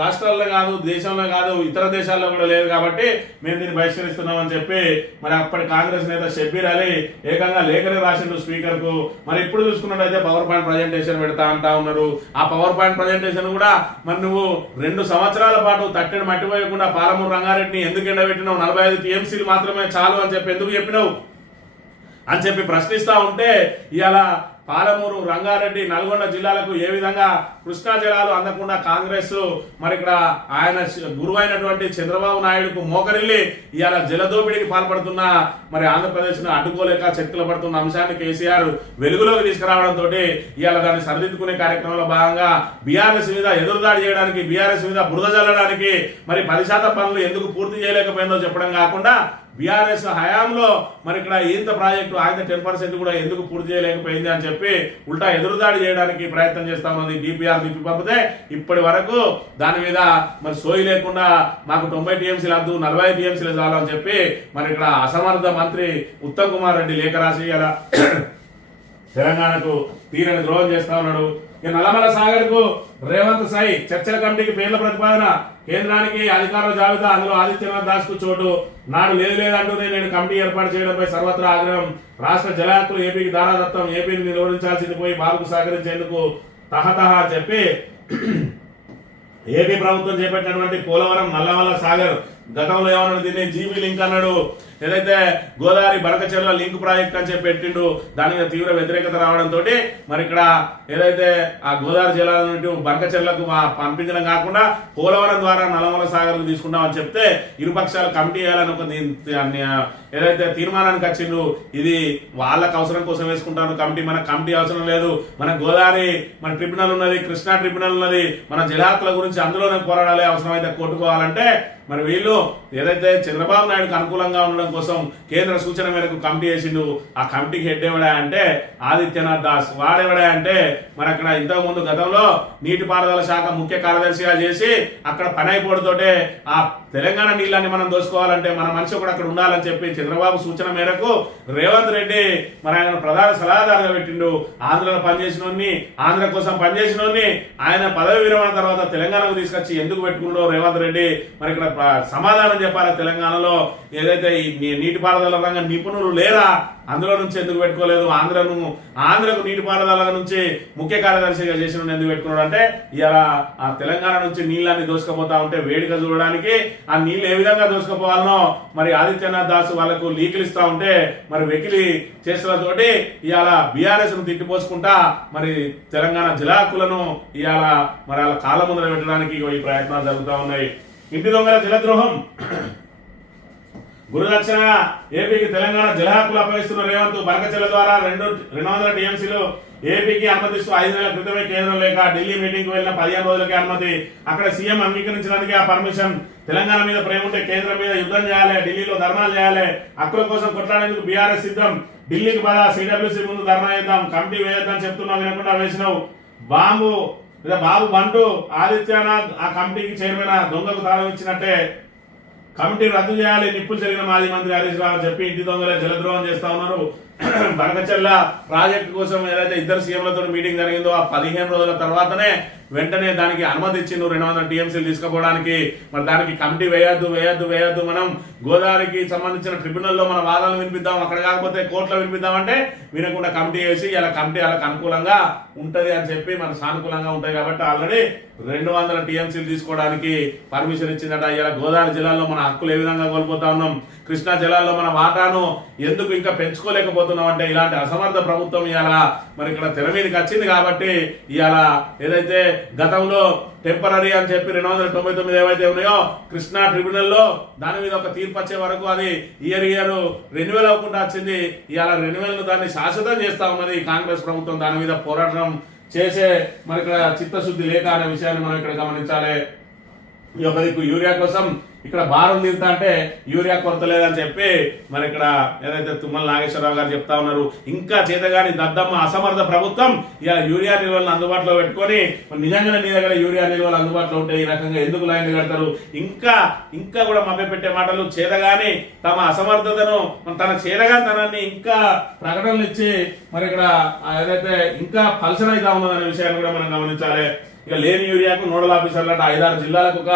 రాష్ట్రాల్లో కాదు, దేశంలో కాదు, ఇతర దేశాల్లో కూడా లేదు కాబట్టి మేము దీన్ని బహిష్కరిస్తున్నామని చెప్పి మరి అప్పటి కాంగ్రెస్ నేత షబ్బీర్ అలీ ఏకంగా లేఖనే రాసిండు స్పీకర్ కు. మరి ఇప్పుడు చూసుకున్నట్టయితే పవర్ పాయింట్ ప్రజెంటేషన్ పెడతా అంటా ఉన్నారు. ఆ పవర్ పాయింట్ ప్రజెంటేషన్ కూడా మరి నువ్వు 2 సంవత్సరాల పాటు తట్టెడు మట్టిపోయకుండా పాలమూరు రంగారెడ్డిని ఎందుకు ఎండబెట్టినావు, 45 టీఎంసీలు మాత్రమే చాలు అని చెప్పి ఎందుకు చెప్పినావు అని చెప్పి ప్రశ్నిస్తా ఉంటే ఇవాళ పాలమూరు రంగారెడ్డి నల్గొండ జిల్లాలకు ఏ విధంగా కృష్ణా జలాలు అందకుండా కాంగ్రెస్ మరి ఇక్కడ ఆయన గురువు అయినటువంటి చంద్రబాబు నాయుడుకు మోకరిల్లి ఇవాళ జలదోపిడికి పాల్పడుతున్న మరి ఆంధ్రప్రదేశ్ ను అడ్డుకోలేక చర్చలు పడుతున్న అంశాన్ని కేసీఆర్ వెలుగులోకి తీసుకురావడంతో ఇవాళ దాన్ని సరిదిద్దుకునే కార్యక్రమంలో భాగంగా బీఆర్ఎస్ మీద ఎదురుదాడి చేయడానికి, బీఆర్ఎస్ మీద బురద జల్లడానికి మరి 10% పనులు ఎందుకు పూర్తి చేయలేకపోయిందో చెప్పడం కాకుండా బీఆర్ఎస్ హయాంలో మరి ఇక్కడ ఇంత ప్రాజెక్టు ఆయన 10% కూడా ఎందుకు పూర్తి చేయలేకపోయింది అని చెప్పి ఉల్టా ఎదురుదాడి చేయడానికి ప్రయత్నం చేస్తా ఉన్నది. డిపిఆర్ తిప్పి పంపితే ఇప్పటి వరకు దాని మీద మరి సోయి లేకుండా మాకు 90 టీఎంసీలు వద్దు, 40 టీఎంసీలు చాలు అని చెప్పి మరి ఇక్కడ అసమర్థ మంత్రి ఉత్తమ్ కుమార్ రెడ్డి లేఖ రాసి ఇలా తెలంగాణకు తీరని ద్రోహం చేస్తా ఉన్నాడు. నల్లమల సాగర్ కు రేవంత్ సాయి చర్చల కమిటీకి పేర్ల ప్రతిపాదన, కేంద్రానికి అధికారుల జాబితా, అందులో ఆదిత్యనాథ్ దాస్ కు చోటు. నాడు లేదంటూనే నేను కమిటీ ఏర్పాటు చేయడంపై సర్వత్రా ఆగ్రహం. రాష్ట్ర జల హక్కులు ఏపీకి దారాదత్తం, ఏపీని నిరోధించాల్సింది పోయి బాబుకు సహకరించేందుకు తహతహ చెప్పి ఏపీ ప్రభుత్వం చేపట్టినటువంటి పోలవరం నల్లమల సాగర్ గతంలో ఏమన్నాడు, దీన్ని జీబీ లింక్ అన్నాడు. ఏదైతే గోదావరి బనకచెర్ల లింక్ ప్రాజెక్ట్ అని చెప్పి పెట్టిండు, దాని మీద తీవ్ర వ్యతిరేకత రావడంతో మరి ఇక్కడ ఏదైతే ఆ గోదావరి జలాల నుండి బనకచెర్లకు పంపించడం కాకుండా పోలవరం ద్వారా నల్లమల సాగర్ తీసుకుంటామని చెప్తే ఇరుపక్షాలు కమిటీ వేయాలని ఒక ఏదైతే తీర్మానానికి వచ్చిండు. ఇది వాళ్ళకి అవసరం కోసం వేసుకుంటారు కమిటీ, మన కమిటీ అవసరం లేదు. మన గోదావరి మన ట్రిబ్యునల్ ఉన్నది, కృష్ణా ట్రిబ్యునల్ ఉన్నది, మన జలహక్కుల గురించి అందులోనే పోరాడాలి, అవసరమైతే కోర్టుకోవాలంటే మరి వీళ్ళు ఏదైతే చంద్రబాబు నాయుడుకు అనుకూలంగా ఉండడం కోసం కేంద్ర సూచన మేరకు కమిటీ వేసిండు. ఆ కమిటీకి హెడ్ ఎవడా అంటే ఆదిత్యనాథ్ దాస్. వాడెవడా అంటే మరి అక్కడ ఇంతకు ముందు గతంలో నీటిపారుదల శాఖ ముఖ్య కార్యదర్శిగా చేసి అక్కడ పని అయిపోవడంతోటే ఆ తెలంగాణ నీళ్ళని మనం దోసుకోవాలంటే మన మనిషి కూడా అక్కడ ఉండాలని చెప్పి చంద్రబాబు సూచన మేరకు రేవంత్ రెడ్డి మరి ఆయన ప్రధాన సలహాదారుగా పెట్టిండు. ఆంధ్రలో పనిచేసినోన్ని, ఆంధ్ర కోసం పనిచేసినోన్ని ఆయన పదవి విరమణ తర్వాత తెలంగాణకు తీసుకొచ్చి ఎందుకు పెట్టుకుండో రేవంత్ రెడ్డి మరి ఇక్కడ సమాధానం చెప్పాలి. తెలంగాణలో ఏదైతే ఈ నీటిపారుదల రంగ నిపుణులు లేరా, అందులో నుంచి ఎందుకు పెట్టుకోలేదు? ఆంధ్రకు నీటిపారుదల నుంచి ముఖ్య కార్యదర్శిగా చేసిన ఎందుకు పెట్టుకున్నాడు అంటే ఇలా ఆ తెలంగాణ నుంచి నీళ్ళని దోసుకపోతా ఉంటే వేడిక చూడడానికి ఆ నీళ్లు ఏ విధంగా దోసుకపోవాలనో మరి ఆదిత్యనాథ్ దాస్ వాళ్ళకు లీకులు ఇస్తా ఉంటే మరి వెకిలి చేస్తులతోటి ఇవాళ బీఆర్ఎస్ ను తిట్టిపోసుకుంటా మరి తెలంగాణ జిల్లా హక్కులను ఇవాళ మరి వాళ్ళ కాళ్ళ ముందర పెట్టడానికి ఈ ప్రయత్నాలు జరుగుతూ ఉన్నాయి. ఇంటి దొంగల జలద్రోహం గురుదక్షిణ ఏపీకి తెలంగాణ జల హక్కులు అప్పగిస్తున్న రేవంత్ బనకచెర్ల ద్వారా 200 టీఎంసీలు ఏపీకి అనుమతిస్తూ 5 నెలల క్రితమే కేంద్రం లేక ఢిల్లీ మీటింగ్ కు వెళ్లిన 15 రోజులకే అనుమతి. అక్కడ సీఎం అంగీకరించడానికి ఆ పర్మిషన్. తెలంగాణ మీద ప్రేమ ఉంటే కేంద్రం మీద యుద్ధం చేయాలి, ఢిల్లీలో ధర్నాలు చేయాలి, హక్కుల కోసం కొట్లాడేందుకు బీఆర్ఎస్ సిద్ధం. ఢిల్లీకి పద, సిడబ్ల్యూసీ ముందు ధర్నా చేద్దాం, కమిటీ వేయొద్దని చెప్తున్నావు, వినకుండా వేసినావు. బాబు బంటూ ఆదిత్యనాథ్ ఆ కమిటీకి చైర్మన్ దొంగకు తాళం ఇచ్చినట్టే. కమిటీ రద్దు చేయాలి, నిప్పులు జరిగిన మాజీ మంత్రి హరీష్ రావు చెప్పి ఇంటి దొంగలే జలద్రోహం చేస్తా ఉన్నారు. బనకచెర్ల ప్రాజెక్టు కోసం ఏదైతే ఇద్దరు సీఎంలతో మీటింగ్ జరిగిందో ఆ 15 రోజుల తర్వాతనే వెంటనే దానికి అనుమతి ఇచ్చిండు 200 టీఎంసీలు తీసుకుపోవడానికి. మరి దానికి కమిటీ వేయద్దు మనం గోదావరికి సంబంధించిన ట్రిబ్యునల్లో మన వాదనలు వినిపిద్దాం, అక్కడ కాకపోతే కోర్టులో వినిపిద్దామంటే వినకుండా కమిటీ వేసి ఇలా కమిటీ వాళ్ళకి అనుకూలంగా ఉంటది అని చెప్పి మన సానుకూలంగా ఉంటాయి కాబట్టి ఆల్రెడీ 200 టీఎంసీలు తీసుకోవడానికి పర్మిషన్ ఇచ్చిందట. ఇలా గోదావరి జిల్లాలో మన హక్కులు ఏ విధంగా కోల్పోతా ఉన్నాం, కృష్ణా జిల్లాలో మన వాటాను ఎందుకు ఇంకా పెంచుకోలేకపోతున్నాం అంటే ఇలాంటి అసమర్థ ప్రభుత్వం ఇవాళ మరి ఇక్కడ తెర మీదకి వచ్చింది కాబట్టి ఇవాళ ఏదైతే గతంలో టెంపరీ అని చెప్పి 299 ఏవైతే ఉన్నాయో కృష్ణా ట్రిబ్యునల్లో దాని మీద ఒక తీర్పు వచ్చే వరకు అది ఇయర్ రెన్యువల్ అవ్వకుండా వచ్చింది. ఇవాళ రెన్యువల్ దాన్ని శాశ్వతం చేస్తా ఉన్నది కాంగ్రెస్ ప్రభుత్వం. దాని మీద పోరాటం చేసే మరి ఇక్కడ చిత్తశుద్ధి లేక అనే విషయాన్ని మనం ఇక్కడ గమనించాలి. ఈ యొక్క యూరియా కోసం ఇక్కడ భారం తీరుతా అంటే యూరియా కొరత లేదని చెప్పి మరి ఇక్కడ ఏదైతే తుమ్మల నాగేశ్వరరావు గారు చెప్తా ఉన్నారు. ఇంకా చేతగాని దద్దమ్మ అసమర్థ ప్రభుత్వం ఇలా యూరియా నిల్వలను అందుబాటులో పెట్టుకొని నిజంగానే నీ దగ్గర యూరియా నిల్వలు అందుబాటులో ఉంటే ఈ రకంగా ఎందుకు లైన్లు కడతారు? ఇంకా కూడా మభ్యపెట్టే మాటలు, చేతగాని తమ అసమర్థతను తన చేతగానితనాన్ని ఇంకా ప్రకటనలు ఇచ్చి మరి ఇక్కడ ఏదైతే ఇంకా పల్సన్ అవుతా ఉన్నదనే విషయాన్ని కూడా మనం గమనించాలి. ఇక లేని యూరియాకు నోడల్ ఆఫీసర్లు అంటే 5-6 జిల్లాలకు ఒక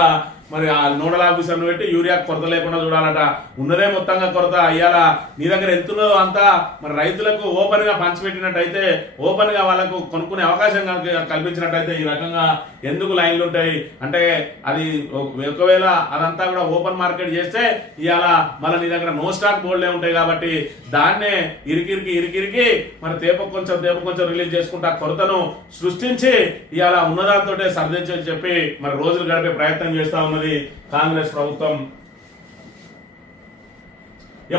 మరి ఆ నోడల్ ఆఫీసర్ను పెట్టి యూరియా కొరత లేకుండా చూడాలట. ఉన్నదే మొత్తంగా కొరత. ఇవాళ నీ దగ్గర ఎంతున్నదో అంతా మరి రైతులకు ఓపెన్ గా పంచిపెట్టినట్టయితే, ఓపెన్ గా వాళ్ళకు కొనుక్కునే అవకాశం కల్పించినట్టయితే ఈ రకంగా ఎందుకు లైన్లు ఉంటాయి అంటే అది ఒకవేళ అదంతా కూడా ఓపెన్ మార్కెట్ చేస్తే ఇవాళ మళ్ళీ నీ దగ్గర నో స్టాక్ బోర్డులే ఉంటాయి కాబట్టి దాన్నే ఇరికిరికి మరి తేప కొంచెం రిలీజ్ చేసుకుంటా కొరతను సృష్టించి ఇవాళ ఉన్నదాంతో సర్దించని చెప్పి మరి రోజులు గడిపే ప్రయత్నం చేస్తా ఉన్నది కాంగ్రెస్ ప్రభుత్వం.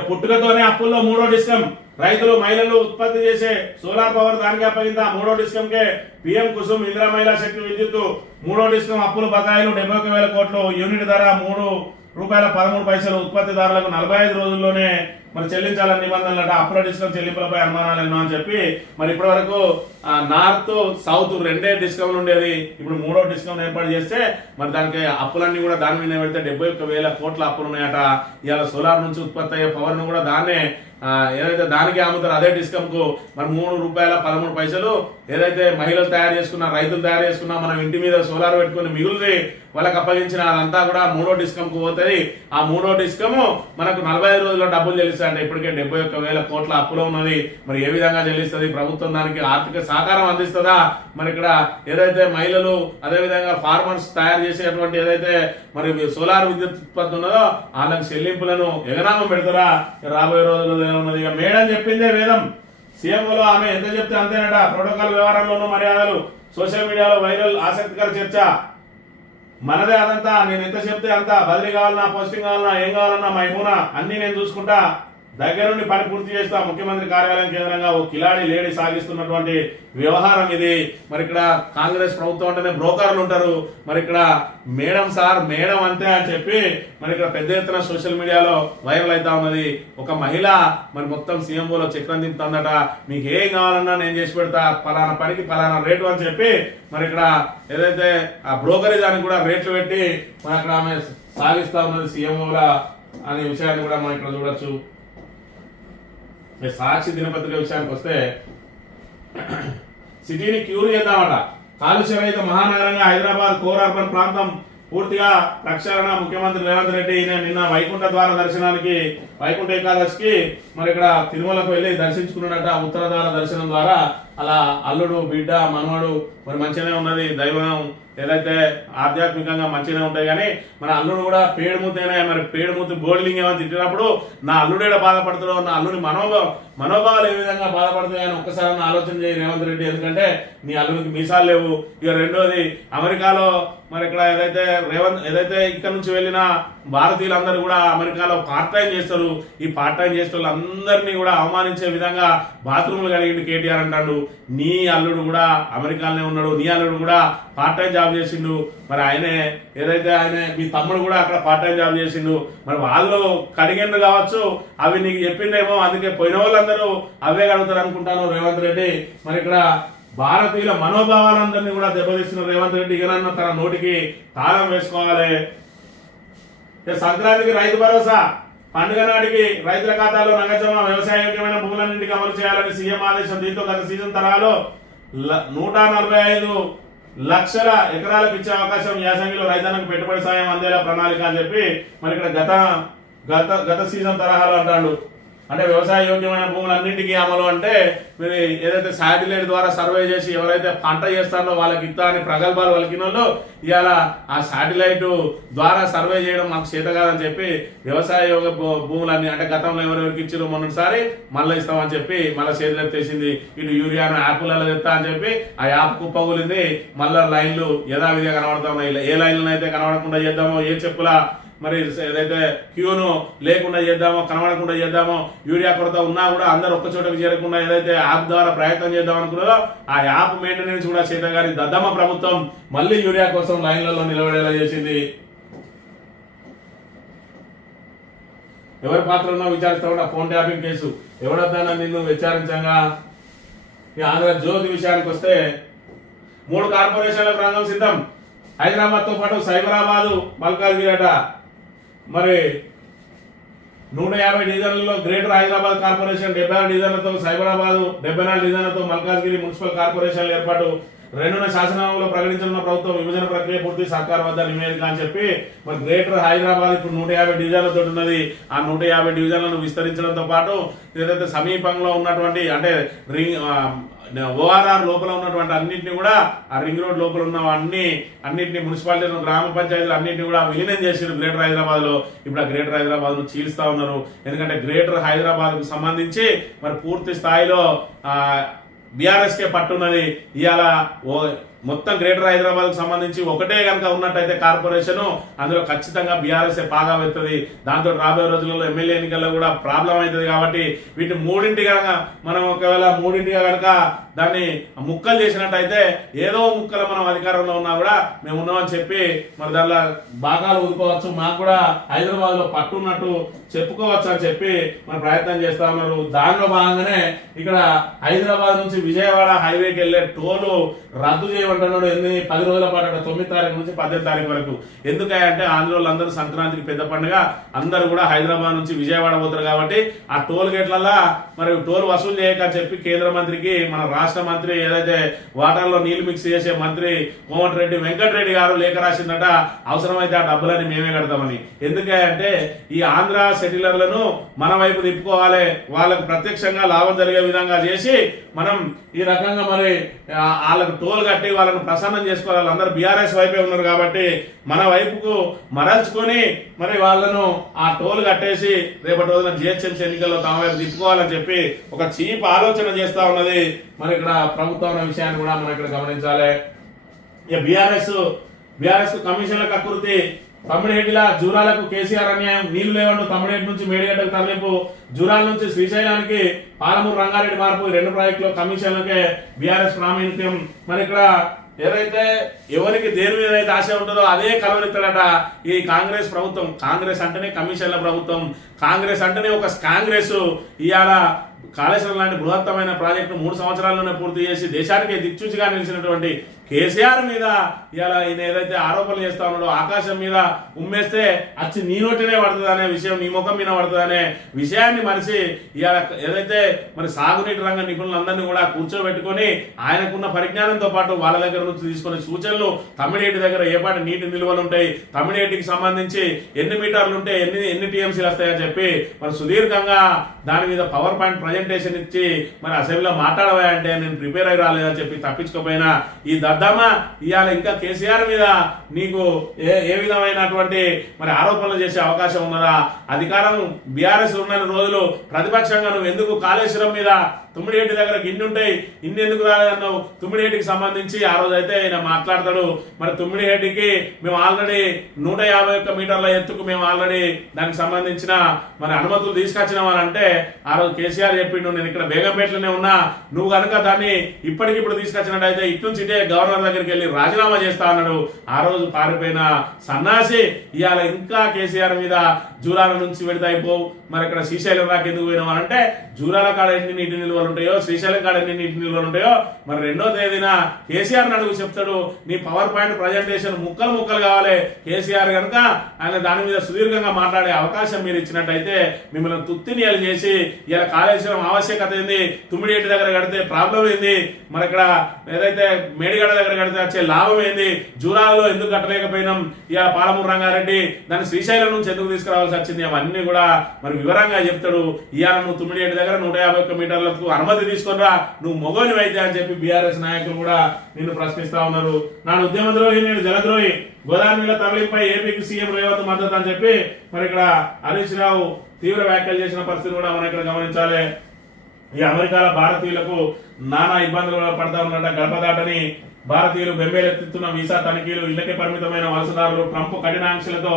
పుట్టుకతోనే అప్పుల్లో 3వ డిస్కం రైతులు మహిళలు ఉత్పత్తి చేసే సోలార్ పవర్ దానికి అప్పగిందా 3వ డిస్కం కే పీఎం కుసుమ్ ఇందిరా మహిళా శక్తి విద్యుత్ 3వ డిస్కం అప్పులు బకాయిలు 71,000 కోట్లు, యూనిట్ ధర ₹3.13 ఉత్పత్తిదారులకు 45 రోజుల్లోనే మరి చెల్లించాలని నిబంధనలట. అప్పుల డిస్కౌంట్ చెల్లింపులపై అనుమానాలు ఎన్నో అని చెప్పి మరి ఇప్పటి వరకు నార్త్ సౌత్ 2 డిస్కౌంట్ ఉండేది. ఇప్పుడు 3వ డిస్కౌంట్ ఏర్పాటు చేస్తే మరి దానికి అప్పులన్నీ కూడా దాని మీద పెడితే 71,000 కోట్ల అప్పులు ఉన్నాయట. ఇవాళ సోలార్ నుంచి ఉత్పత్తి అయ్యే పవర్ ను కూడా దాన్నే ఏదైతే దానికి అమ్ముతారు అదే డిస్కమ్ కు మరి ₹3.13 ఏదైతే మహిళలు తయారు చేసుకున్నా, రైతులు తయారు చేసుకున్నా, మనం ఇంటి మీద సోలార్ పెట్టుకుని మిగులుది వాళ్ళకి అప్పగించిన అదంతా కూడా 3వ డిస్కమ్ కు పోతుంది. ఆ 3వ డిస్కమ్ మనకు 45 రోజుల్లో డబ్బులు చెల్లిస్తా అంటే ఇప్పటికే 71,000 కోట్ల అప్పులో ఉన్నది. మరి ఏ విధంగా చెల్లిస్తుంది ప్రభుత్వం? దానికి ఆర్థిక సహకారం అందిస్తుందా? మరి ఇక్కడ ఏదైతే మహిళలు అదేవిధంగా ఫార్మర్స్ తయారు చేసేటువంటి ఏదైతే మరి సోలార్ విద్యుత్ ఉత్పత్తి ఉన్నదో వాళ్ళకి చెల్లింపులను ఎగనామం పెడతారా? రాబోయే రోజుల్లో ఉన్నది. ఇక మేడం చెప్పిందే వేదం. సీఎంలో ఆమె ఎంత చెప్తే అంతేనట. ప్రోటోకాల్ వ్యవహారంలోనూ మర్యాదలు, సోషల్ మీడియాలో వైరల్ ఆసక్తికర చర్చ. మనదే అదంతా, నేను ఎంత చెప్తే అంత, బదిలీ కావాలన్నా, పోస్టింగ్ కావాలన్నా, ఏం కావాలన్నా మైమూనా అన్ని నేను చూసుకుంటా, దగ్గరుండి పని పూర్తి చేస్తా. ముఖ్యమంత్రి కార్యాలయం కేంద్రంగా ఓ కిలాడి లేడీ సాగిస్తున్నటువంటి వ్యవహారం ఇది. మరి ఇక్కడ కాంగ్రెస్ ప్రభుత్వం అంటేనే బ్రోకర్లు ఉంటారు. మరి ఇక్కడ మేడం సార్ మేడం అంతే అని చెప్పి మరి ఇక్కడ పెద్ద ఎత్తున సోషల్ మీడియాలో వైరల్ అవుతా ఉన్నది. ఒక మహిళ మరి మొత్తం సీఎంఓలో చక్రం దింపుతుందట. మీకు ఏం కావాలన్నా నేను చేసి పెడతా, పలానా పనికి పలానా రేటు అని చెప్పి మరి ఇక్కడ ఏదైతే ఆ బ్రోకరేజానికి కూడా రేట్లు పెట్టి మరి అక్కడ ఆమె సాగిస్తా ఉన్నది సీఎంఓలా అనే విషయాన్ని కూడా మనం ఇక్కడ చూడొచ్చు. సాక్షి దినపత్రిక విషయానికి వస్తే సిటీని క్యూర్ చేద్దామట. కాలుష్య రహిత మహానగరంగా హైదరాబాద్ కోర్ అర్బన్ ప్రాంతం పూర్తిగా ప్రక్షాళన. ముఖ్యమంత్రి రేవంత్ రెడ్డి నిన్న వైకుంఠ ద్వార దర్శనానికి, వైకుంఠ ఏకాదశికి మరి ఇక్కడ తిరుమలకు వెళ్లి దర్శించుకున్నాడట. ఉత్తర ద్వార దర్శనం ద్వారా అలా అల్లుడు బిడ్డ మనవడు మరి మంచిగానే ఉన్నది. దైవం ఏదైతే ఆధ్యాత్మికంగా మంచిగానే ఉంటాయి కానీ మన అల్లుడు కూడా పేడుమూతేనే. మరి పేడుమూతి బోర్డింగ్ ఏమైనా తిట్టినప్పుడు నా అల్లుడేడ బాధపడుతున్నావు, నా అల్లుని మనోభావాలు ఏ విధంగా బాధపడుతున్నాయని ఒక్కసారి ఆలోచన చేయి రేవంత్ రెడ్డి. ఎందుకంటే నీ అల్లునికి మీసాలు లేవు. ఇక రెండోది అమెరికాలో మరి ఇక్కడ ఏదైతే ఇక్కడ నుంచి వెళ్ళిన భారతీయులందరూ కూడా అమెరికాలో పార్ట్ టైం చేస్తారు. ఈ పార్ట్ టైం చేసే వాళ్ళందరినీ కూడా అవమానించే విధంగా బాత్రూమ్లు కలిగిండు కేటీఆర్ అంటాడు. నీ అల్లుడు కూడా అమెరికాలోనే ఉన్నాడు, నీ అల్లుడు కూడా పార్ట్ టైం జాబ్ చేసిండు. మరి ఆయన మీ తమ్ముడు కూడా అక్కడ పార్ట్ టైం జాబ్ చేసిండు. మరి వాళ్ళు కడిగిండ్రు కావచ్చు, అవి నీకు చెప్పిండేమో, అందుకే పోయిన వాళ్ళందరూ అవే కడుగుతారు అనుకుంటాను రేవంత్ రెడ్డి. మరి ఇక్కడ భారతీయుల మనోభావాలందరినీ కూడా దెబ్బతీస్తున్న రేవంత్ రెడ్డి ఇకనన్నా తన నోటికి తాళం వేసుకోవాలి. సంక్రాంతికి రైతు భరోసా పండుగ నాటికి రైతుల ఖాతాలో నగదు జమ, వ్యవసాయోగ్యమైన భూములన్నింటికి అమలు చేయాలని సీఎం ఆదేశం. దీంతో గత సీజన్ తరహాలో 145 లక్షల ఎకరాలకు ఇచ్చే అవకాశం, యాసంగిలో రైతాంగం పెట్టుబడి సాయం అందేలా ప్రణాళిక అని చెప్పి మరి ఇక్కడ గత సీజన్ తరహాలో అంటాడు. అంటే వ్యవసాయ యోగ్యమైన భూములన్నింటికీ అమలు అంటే మీరు ఏదైతే శాటిలైట్ ద్వారా సర్వే చేసి ఎవరైతే పంట చేస్తారో వాళ్ళకి ఇస్తా అని ప్రగల్భాలు పలికిన వాళ్ళు ఇవాళ ఆ శాటిలైట్ ద్వారా సర్వే చేయడం మాకు చేత కాదని చెప్పి వ్యవసాయ యోగ భూములన్నీ అంటే గతంలో ఎవరెవరికి ఇచ్చారో మొన్నటిసారి మళ్ళీ ఇస్తామని చెప్పి మళ్ళీ చేతులు ఎత్తేసింది. ఇటు యూరియాను యాప్లలో తెస్తా అని చెప్పి ఆ యాప్ కుప్పగూలింది. మళ్ళీ లైన్లు యథావిధిగా కనబడతా ఉన్నాయి. ఏ లైన్లను అయితే కనబడకుండా చేద్దామో, ఏ చెప్పుల మరి ఏదైతే క్యూను లేకుండా చేద్దామో, కనబడకుండా చేద్దామో, యూరియా కొరత ఉన్నా కూడా అందరు ఒక్క చోటకి చేరకుండా ఏదైతే యాప్ ద్వారా ప్రయత్నం చేద్దాం అనుకున్నారో ఆ యాప్ మెయింటెనెన్స్ కూడా చేత కానీ దద్దమ్మ ప్రభుత్వం మళ్ళీ యూరియా కోసం లైన్లలో నిలబడేలా చేసింది. ఎవరి పాత్ర ఉన్నా విచారిస్తా కూడా ఫోన్ ట్యాపింగ్ కేసు ఎవడొద్దానో నిన్ను విచారించగా. ఈ ఆంధ్రజ్యోతి విషయానికి వస్తే 3 కార్పొరేషన్లకు రంగం సిద్ధం. హైదరాబాద్ తో పాటు సైబరాబాదు, మల్కాజ్గిరి మరి 150 డివిజన్లలో గ్రేటర్ హైదరాబాద్ కార్పొరేషన్ 76 డివిజన్లతో, సైబరాబాద్ 74 డివిజన్లతో మల్కాజ్గిరి మున్సిపల్ కార్పొరేషన్ల ఏర్పాటు 2వ శాసనంలో ప్రకటించిన ప్రభుత్వం విభజన ప్రక్రియ పూర్తి సర్కార్ వద్ద నివేదిక అని చెప్పి మరి గ్రేటర్ హైదరాబాద్ ఇప్పుడు 150 డివిజన్లతో ఉన్నది. ఆ 150 డివిజన్లను విస్తరించడంతో పాటు ఏదైతే సమీపంలో ఉన్నటువంటి అంటే ఓఆర్ఆర్ లోపల ఉన్నటువంటి అన్నింటినీ కూడా ఆ రింగ్ రోడ్ లోపల ఉన్న అన్నింటినీ మున్సిపాలిటీలు, గ్రామ పంచాయతీలు అన్నింటినీ కూడా విలీనం చేసారు గ్రేటర్ హైదరాబాద్ లో. ఇప్పుడు ఆ గ్రేటర్ హైదరాబాద్ ను చీల్స్తా ఉన్నారు. ఎందుకంటే గ్రేటర్ హైదరాబాద్ కు సంబంధించి మరి పూర్తి స్థాయిలో బీఆర్ఎస్ కే పట్టున్నది. ఇవాళ మొత్తం గ్రేటర్ హైదరాబాద్ కు సంబంధించి ఒకటే కనుక ఉన్నట్టయితే కార్పొరేషన్ అందులో ఖచ్చితంగా బీఆర్ఎస్ పాగా వెళ్తుంది. దాంతో రాబోయే రోజులలో ఎమ్మెల్యే ఎన్నికల్లో కూడా ప్రాబ్లం అవుతుంది. కాబట్టి వీటిని మూడింటి కనుక మనం ఒకవేళ మూడింటిగా కనుక దాన్ని ముక్కలు చేసినట్టయితే ఏదో ముక్కలు మనం అధికారంలో ఉన్నా కూడా మేము ఉన్నామని చెప్పి మరి దానిలో భాగాలు ఊదుకోవచ్చు, మాకు కూడా హైదరాబాద్ లో పట్టున్నట్టు చెప్పుకోవచ్చు అని చెప్పి మన ప్రయత్నం చేస్తా ఉన్నారు. దానిలో భాగంగానే ఇక్కడ హైదరాబాద్ నుంచి విజయవాడ హైవేకి వెళ్లే టోలు రద్దు చేయమంటున్నాడు. 10 రోజుల పాటు 9 తారీఖు నుంచి 18 తారీఖు వరకు. ఎందుకంటే ఆంధ్రోళ్ళు అందరూ సంక్రాంతికి పెద్ద పండుగ, అందరూ కూడా హైదరాబాద్ నుంచి విజయవాడ పోతారు. కాబట్టి ఆ టోల్ గేట్లలో మరి టోల్ వసూలు చేయకని చెప్పి కేంద్ర మంత్రికి మన రాష్ట్ర మంత్రి ఏదైతే వాటర్లో నీళ్లు మిక్స్ చేసే మంత్రి కోమటిరెడ్డి వెంకటరెడ్డి గారు లేఖ రాసిందట. అవసరమైతే ఆ డబ్బులని మేమే కడతామని. ఎందుకంటే ఈ ఆంధ్ర సెటిలర్లను మన వైపు తిప్పుకోవాలి, వాళ్ళకు ప్రత్యక్షంగా లాభం జరిగే విధంగా చేసి మనం ఈ రకంగా మరి వాళ్ళకు టోల్ కట్టి వాళ్ళను ప్రసన్నం చేసుకోవాలి. అందరూ బీఆర్ఎస్ వైపే ఉన్నారు కాబట్టి మన వైపుకు మరల్చుకొని మరి వాళ్ళను ఆ టోల్ కట్టేసి రేపటి రోజున జిహెచ్ఎంసీ ఎన్నికల్లో తమ వైపు తిప్పుకోవాలని చెప్పి ఒక చీప్ ఆలోచన చేస్తా ఉన్నది. మరి ఇక్కడ ప్రభుత్వం విషయాన్ని కూడా మనం ఇక్కడ గమనించాలి. ఇక బీఆర్ఎస్ కమిషన్ల కకృతి, తమ్మిడిహెడ్డిలా జూరాలకు కేసీఆర్ అన్యాయం, నీళ్లు లేవండు తమ్మిడిహెడ్డి నుంచి మేడిగడ్డకు తరలింపు, జూరాల నుంచి శ్రీశైలానికి పాలమూరు రంగారెడ్డి మార్పు, 2 ప్రాజెక్టులు కమిషన్లకే బీఆర్ఎస్ ప్రాముఖ్యం. మరి ఇక్కడ ఏదైతే ఎవరికి దేని మీద అయితే ఆశ ఉంటుందో అదే కలవరిస్తాడట ఈ కాంగ్రెస్ ప్రభుత్వం. కాంగ్రెస్ అంటేనే కమిషన్ల ప్రభుత్వం, కాంగ్రెస్ అంటేనే ఒక కాంగ్రెస్. ఇవాళ కాళేశ్వరం లాంటి బృహత్తమైన ప్రాజెక్టు 3 సంవత్సరాల్లోనే పూర్తి చేసి దేశానికి దిక్సూచిగా నిలిచినటువంటి కేసీఆర్ మీద ఇవాళ ఈయన ఏదైతే ఆరోపణలు చేస్తా ఉన్నాడో ఆకాశం మీద ఉమ్మేస్తే వచ్చి నీ నోటినే పడుతుంది అనే విషయం, నీ ముఖం మీద పడుతుంది అనే విషయాన్ని మరిచి ఇవాళ ఏదైతే మరి సాగునీటి రంగ నిపుణులందరినీ కూడా కూర్చోబెట్టుకొని ఆయనకున్న పరిజ్ఞానంతో పాటు వాళ్ళ దగ్గర నుంచి తీసుకునే సూచనలు, తమ్మిడిహెడ్డి దగ్గర ఏ పాటి నీటి నిల్వలు ఉంటాయి, తమ్మిడిహెడ్డికి సంబంధించి ఎన్ని మీటర్లు ఉంటే ఎన్ని టీఎంసీలు వస్తాయని చెప్పి మరి సుదీర్ఘంగా దాని మీద పవర్ పాయింట్ ప్రజెంటేషన్ ఇచ్చి మరి అసెంబ్లీలో మాట్లాడవా అంటే నేను ప్రిపేర్ అయి రాలేదని చెప్పి తప్పించుకోపోయినా ఈ దద్దమ్మ ఇవాళ ఇంకా కేసీఆర్ మీద నీకు ఏ విధమైనటువంటి మరి ఆరోపణలు చేసే అవకాశం ఉన్నదా? అధికారం బీఆర్ఎస్ ఉన్న రోజులు ప్రతిపక్షంగా నువ్వు ఎందుకు కాళేశ్వరం మీద తుమ్మిడిహెడ్డి దగ్గర ఇన్ని ఉంటాయి, ఇన్ని ఎందుకు రాలేదన్నావు? తుమ్మిడిహెడ్డికి సంబంధించి ఆ రోజు అయితే ఆయన మాట్లాడతాడు. మరి తుమ్మిడిహెడ్డికి మేము ఆల్రెడీ 151 మీటర్ల ఎత్తుకు మేము ఆల్రెడీ దానికి సంబంధించిన మరి అనుమతులు తీసుకొచ్చినామని అంటే ఆ రోజు కేసీఆర్ చెప్పిండు, నేను ఇక్కడ బేగంపేటలోనే ఉన్నా, నువ్వు కనుక దాన్ని ఇప్పటికిప్పుడు తీసుకొచ్చినట్టయితే ఇటు నుంచి ఇటే గవర్నర్ దగ్గరికి వెళ్ళి రాజీనామా చేస్తా అన్నాడు. ఆ రోజు పారిపోయిన సన్నాసి ఇవాళ ఇంకా కేసీఆర్ మీద జూరాల నుంచి పెడితే అయిపోవు, మరి ఇక్కడ శ్రీశైలం రాక ఎందుకు పోయినావు అంటే జూరాల కాడ ఎన్ని నీటి నిల్వ నిల్వలు ఉంటాయో, శ్రీశైలం కాడ ఎన్ని నీటి నిల్వలు ఉంటాయో, మరి 2వ తేదీన కేసీఆర్ అడుగు చెప్తాడు. నీ పవర్ పాయింట్ ప్రజెంటేషన్ ముక్కలు కావాలి. కేసీఆర్ కనుక ఆయన దాని మీద సుదీర్ఘంగా మాట్లాడే అవకాశం మీరు ఇచ్చినట్టయితే మిమ్మల్ని తుత్తినియలు చేసి ఇలా కాళేశ్వరం ఆవశ్యకత ఏంది, తుమ్మిడియేటి దగ్గర కడితే ప్రాబ్లం ఏంది, మరి ఇక్కడ ఏదైతే మేడిగడ్డ దగ్గర కడితే వచ్చే లాభం ఏంది, జూరాలలో ఎందుకు కట్టలేకపోయినాం, ఇలా పాలమూరు రంగారెడ్డి దాన్ని శ్రీశైలం నుంచి ఎందుకు తీసుకురావాల్సి వచ్చింది, అవన్నీ కూడా మరి వివరంగా చెప్తాడు. ఇవాళ నువ్వు తుమ్మిడియేటి దగ్గర 151 మీటర్లకు అనుమతి తీసుకునిరా, నువ్వు మొగోని అయితే అని చెప్పి బీఆర్ఎస్ నాయకులు కూడా నిన్ను ప్రశ్నిస్తా ఉన్నారు. నాడు ఉద్యమద్రోహి, నేను జలద్రోహి, గోదావరి నీళ్ల తరలింపై ఏపీకి సీఎం రేవంత్ మద్దతు అని చెప్పి మరి ఇక్కడ హరీష్ రావు తీవ్ర వ్యాఖ్యలు చేసిన పరిస్థితి కూడా మనం ఇక్కడ గమనించాలి. ఈ అమెరికాలో భారతీయులకు నానా ఇబ్బందులు పడతా ఉన్నట్ట. గడప దాటని భారతీయులు బెంబేలెత్తుతున్న వీసా తనిఖీలు, ఇళ్లకే పరిమితమైన వలసదారులు, ట్రంప్ కఠినాంక్షలతో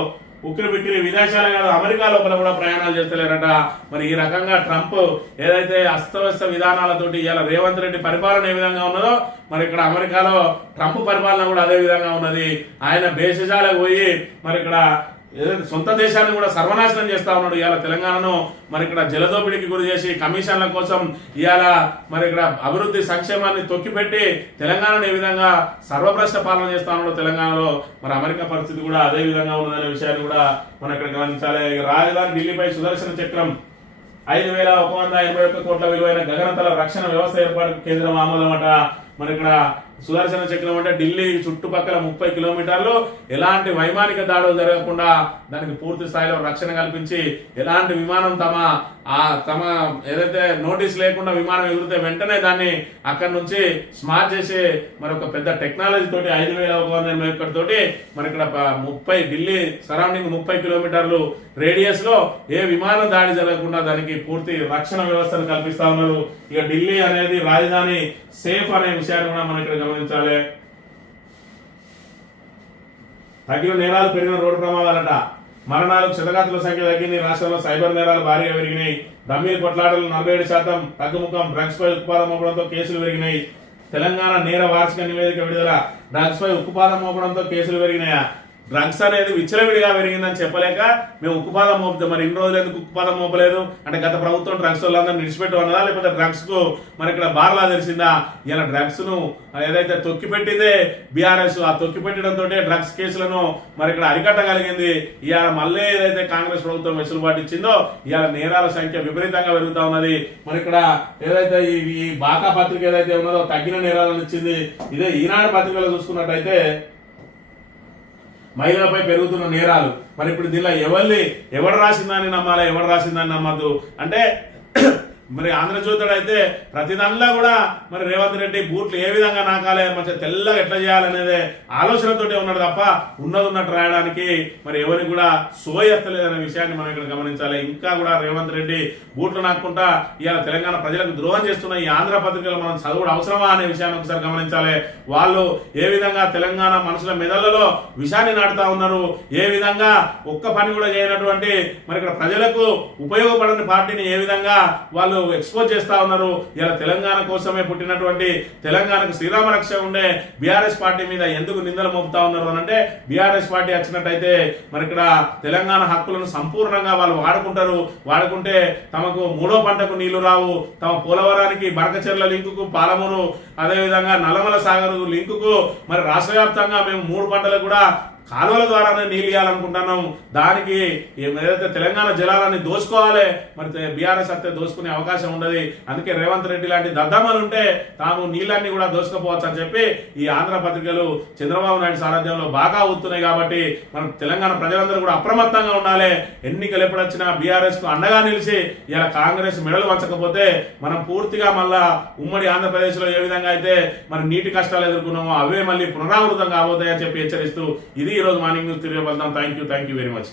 ఉక్కిరి బిక్కిరి, విదేశాలే కాదు అమెరికా లోపల కూడా ప్రయాణాలు చేస్తలేరట. మరి ఈ రకంగా ట్రంప్ ఏదైతే అస్తవ్యస్త విధానాలతోటి ఇలా రేవంత్ రెడ్డి పరిపాలన ఏ విధంగా ఉన్నదో మరి ఇక్కడ అమెరికాలో ట్రంప్ పరిపాలన కూడా అదే విధంగా ఉన్నది. ఆయన భేషజాలకు పోయి మరి ఇక్కడ ఏదైతే సొంత దేశాన్ని కూడా సర్వనాశనం చేస్తా ఉన్నాడు. ఇవాళ తెలంగాణను మరి ఇక్కడ జలదోపిడికి గురి చేసి కమిషన్ల కోసం ఇవాళ మరి ఇక్కడ అభివృద్ధి సంక్షేమాన్ని తొక్కిపెట్టి తెలంగాణను ఏ విధంగా సర్వభ్రష్ట పాలన చేస్తా ఉన్నాడు తెలంగాణలో, మరి అమెరికా పరిస్థితి కూడా అదే విధంగా ఉన్నదనే విషయాన్ని కూడా మనం ఇక్కడ గమనించాలి. రాజధాని ఢిల్లీపై సుదర్శన చక్రం 5,181 కోట్ల విలువైన గగనతల రక్షణ వ్యవస్థ ఏర్పాటు కేంద్రం ఆమోదమట. మరి ఇక్కడ సుదర్శన చక్రం అంటే ఢిల్లీ చుట్టుపక్కల 30 కిలోమీటర్లు ఎలాంటి వైమానిక దాడులు జరగకుండా దానికి పూర్తి స్థాయిలో రక్షణ కల్పించి ఎలాంటి విమానం తమ ఏదైతే నోటీస్ లేకుండా విమానం ఎగిరితే వెంటనే దాన్ని అక్కడి నుంచి స్మార్ట్ చేసి మరి ఒక పెద్ద టెక్నాలజీ తోటి 5,181 తోటి మరి ఇక్కడ 30 ఢిల్లీ సరౌండింగ్ 30 కిలోమీటర్లు రేడియస్ లో ఏ విమానం దాడి జరగకుండా దానికి పూర్తి రక్షణ వ్యవస్థను కల్పిస్తా ఉన్నారు. ఇక ఢిల్లీ అనేది రాజధాని సేఫ్ అనే విషయాన్ని కూడా మనం ఇక్కడ గమనించాలి. తగ్గిన నేరాలు, పెరిగిన రోడ్డు ప్రమాదాలట. మరణాలు, క్షతగాతుల సంఖ్య తగ్గింది. రాష్ట్రంలో సైబర్ నేరాలు భారీగా పెరిగినాయి. డమ్మీల కొట్లాటలు 47% తగ్గుముఖం. డ్రగ్స్ పై ఉత్పాదం మోపడంతో కేసులు పెరిగినాయి. తెలంగాణ నేర వార్షిక నివేదిక విడుదల. డ్రగ్స్ పై ఉక్కుపాదం మోపడంతో కేసులు పెరిగినాయా? డ్రగ్స్ అనేది విచ్చలవిడిగా పెరిగిందని చెప్పలేక మేము ఉక్కుపాదం మోపుతాం. మరి ఇన్ని రోజులు ఎందుకు ఉక్కుపాదం మోపలేదు అంటే గత ప్రభుత్వం డ్రగ్స్ వాళ్ళందరూ నిడిచిపెట్టి ఉన్నదా, లేకపోతే డ్రగ్స్ కు మరి ఇక్కడ బార్లా తెలిసిందా? ఇలా డ్రగ్స్ ను ఏదైతే తొక్కిపెట్టిందే బీఆర్ఎస్, ఆ తొక్కిపెట్టడంతో డ్రగ్స్ కేసులను మరి ఇక్కడ అరికట్టగలిగింది. ఇవాళ మళ్ళీ ఏదైతే కాంగ్రెస్ ప్రభుత్వం వెసులుబాటు ఇచ్చిందో ఇవాళ నేరాల సంఖ్య విపరీతంగా పెరుగుతా ఉన్నది. మరి ఇక్కడ ఏదైతే ఈ బాకా పత్రిక ఏదైతే ఉన్నదో తగ్గిన నేరాలను ఇచ్చింది. ఇదే ఈనాడు పత్రికలో చూసుకున్నట్టయితే మహిళలపై పెరుగుతున్న నేరాలు. మరి ఇప్పుడు దీనిలో ఎవరు రాసిందని నమ్మాలి, ఎవరు రాసిందని నమ్మద్దు అంటే మరి ఆంధ్రజ్యోతుడు అయితే ప్రతి దానిలో కూడా మరి రేవంత్ రెడ్డి బూట్లు ఏ విధంగా నాకాలి, మంచిగా తెల్లగా ఎట్లా చేయాలనేదే ఆలోచనతోటే ఉన్నాడు తప్ప ఉన్నట్టు రాయడానికి మరి ఎవరికి కూడా సోయెత్తలేదనే విషయాన్ని మనం ఇక్కడ గమనించాలి. ఇంకా కూడా రేవంత్ రెడ్డి బూట్లు నాకుంటా ఇవాళ తెలంగాణ ప్రజలకు ద్రోహం చేస్తున్న ఈ ఆంధ్ర పత్రికలు మనం చదువుడు అవసరమా అనే విషయాన్ని ఒకసారి గమనించాలి. వాళ్ళు ఏ విధంగా తెలంగాణ మనుషుల మెదళ్లలో విషాన్ని నాటుతా ఉన్నారు, ఏ విధంగా ఒక్క పని కూడా చేయనటువంటి మరి ఇక్కడ ప్రజలకు ఉపయోగపడని పార్టీని ఏ విధంగా వాళ్ళు ఎక్స్పోజ్ చేస్తా ఉన్నారు. ఇలా తెలంగాణ కోసమే పుట్టినటువంటి తెలంగాణకు శ్రీరామ రక్ష ఉండే బీఆర్ఎస్ పార్టీ మీద ఎందుకు నిందలు మోపుతా ఉన్నారు అని అంటే బీఆర్ఎస్ పార్టీ వచ్చినట్టయితే మరి ఇక్కడ తెలంగాణ హక్కులను సంపూర్ణంగా వాళ్ళు వాడుకుంటే తమకు 3వ పంటకు నీళ్లు రావు, తమ పోలవరానికి బరకచెర్ల లింకుకు, పాలమూరు అదేవిధంగా నల్లమల సాగర్ లింకుకు మరి రాష్ట్ర వ్యాప్తంగా మేము 3 పంటలకు కూడా కాలువల ద్వారానే నీళ్ళు ఇవ్వాలనుకుంటున్నాం. దానికి ఏదైతే తెలంగాణ జలాలని దోచుకోవాలి, మరి బీఆర్ఎస్ అయితే దోచుకునే అవకాశం ఉండదు. అందుకే రేవంత్ రెడ్డి లాంటి దద్దమ్మలు ఉంటే తాము నీళ్ళన్ని కూడా దోచుకోపోవచ్చు అని చెప్పి ఈ ఆంధ్ర పత్రికలు చంద్రబాబు నాయుడు సారథ్యంలో బాగా ఊతున్నాయి. కాబట్టి మనం తెలంగాణ ప్రజలందరూ కూడా అప్రమత్తంగా ఉండాలి. ఎన్నికలు ఎప్పుడొచ్చినా బీఆర్ఎస్ కు అండగా నిలిచి ఇలా కాంగ్రెస్ మెడలు వంచకపోతే మనం పూర్తిగా మళ్ళా ఉమ్మడి ఆంధ్రప్రదేశ్ లో ఏ విధంగా అయితే మరి నీటి కష్టాలు ఎదుర్కొన్నామో అవే మళ్ళీ పునరావృతం కాబోతాయని చెప్పి హెచ్చరిస్తూ ఇది ఈ రోజు మార్నింగ్ న్యూస్ తిరిగి వెళ్దాం. Thank you very much.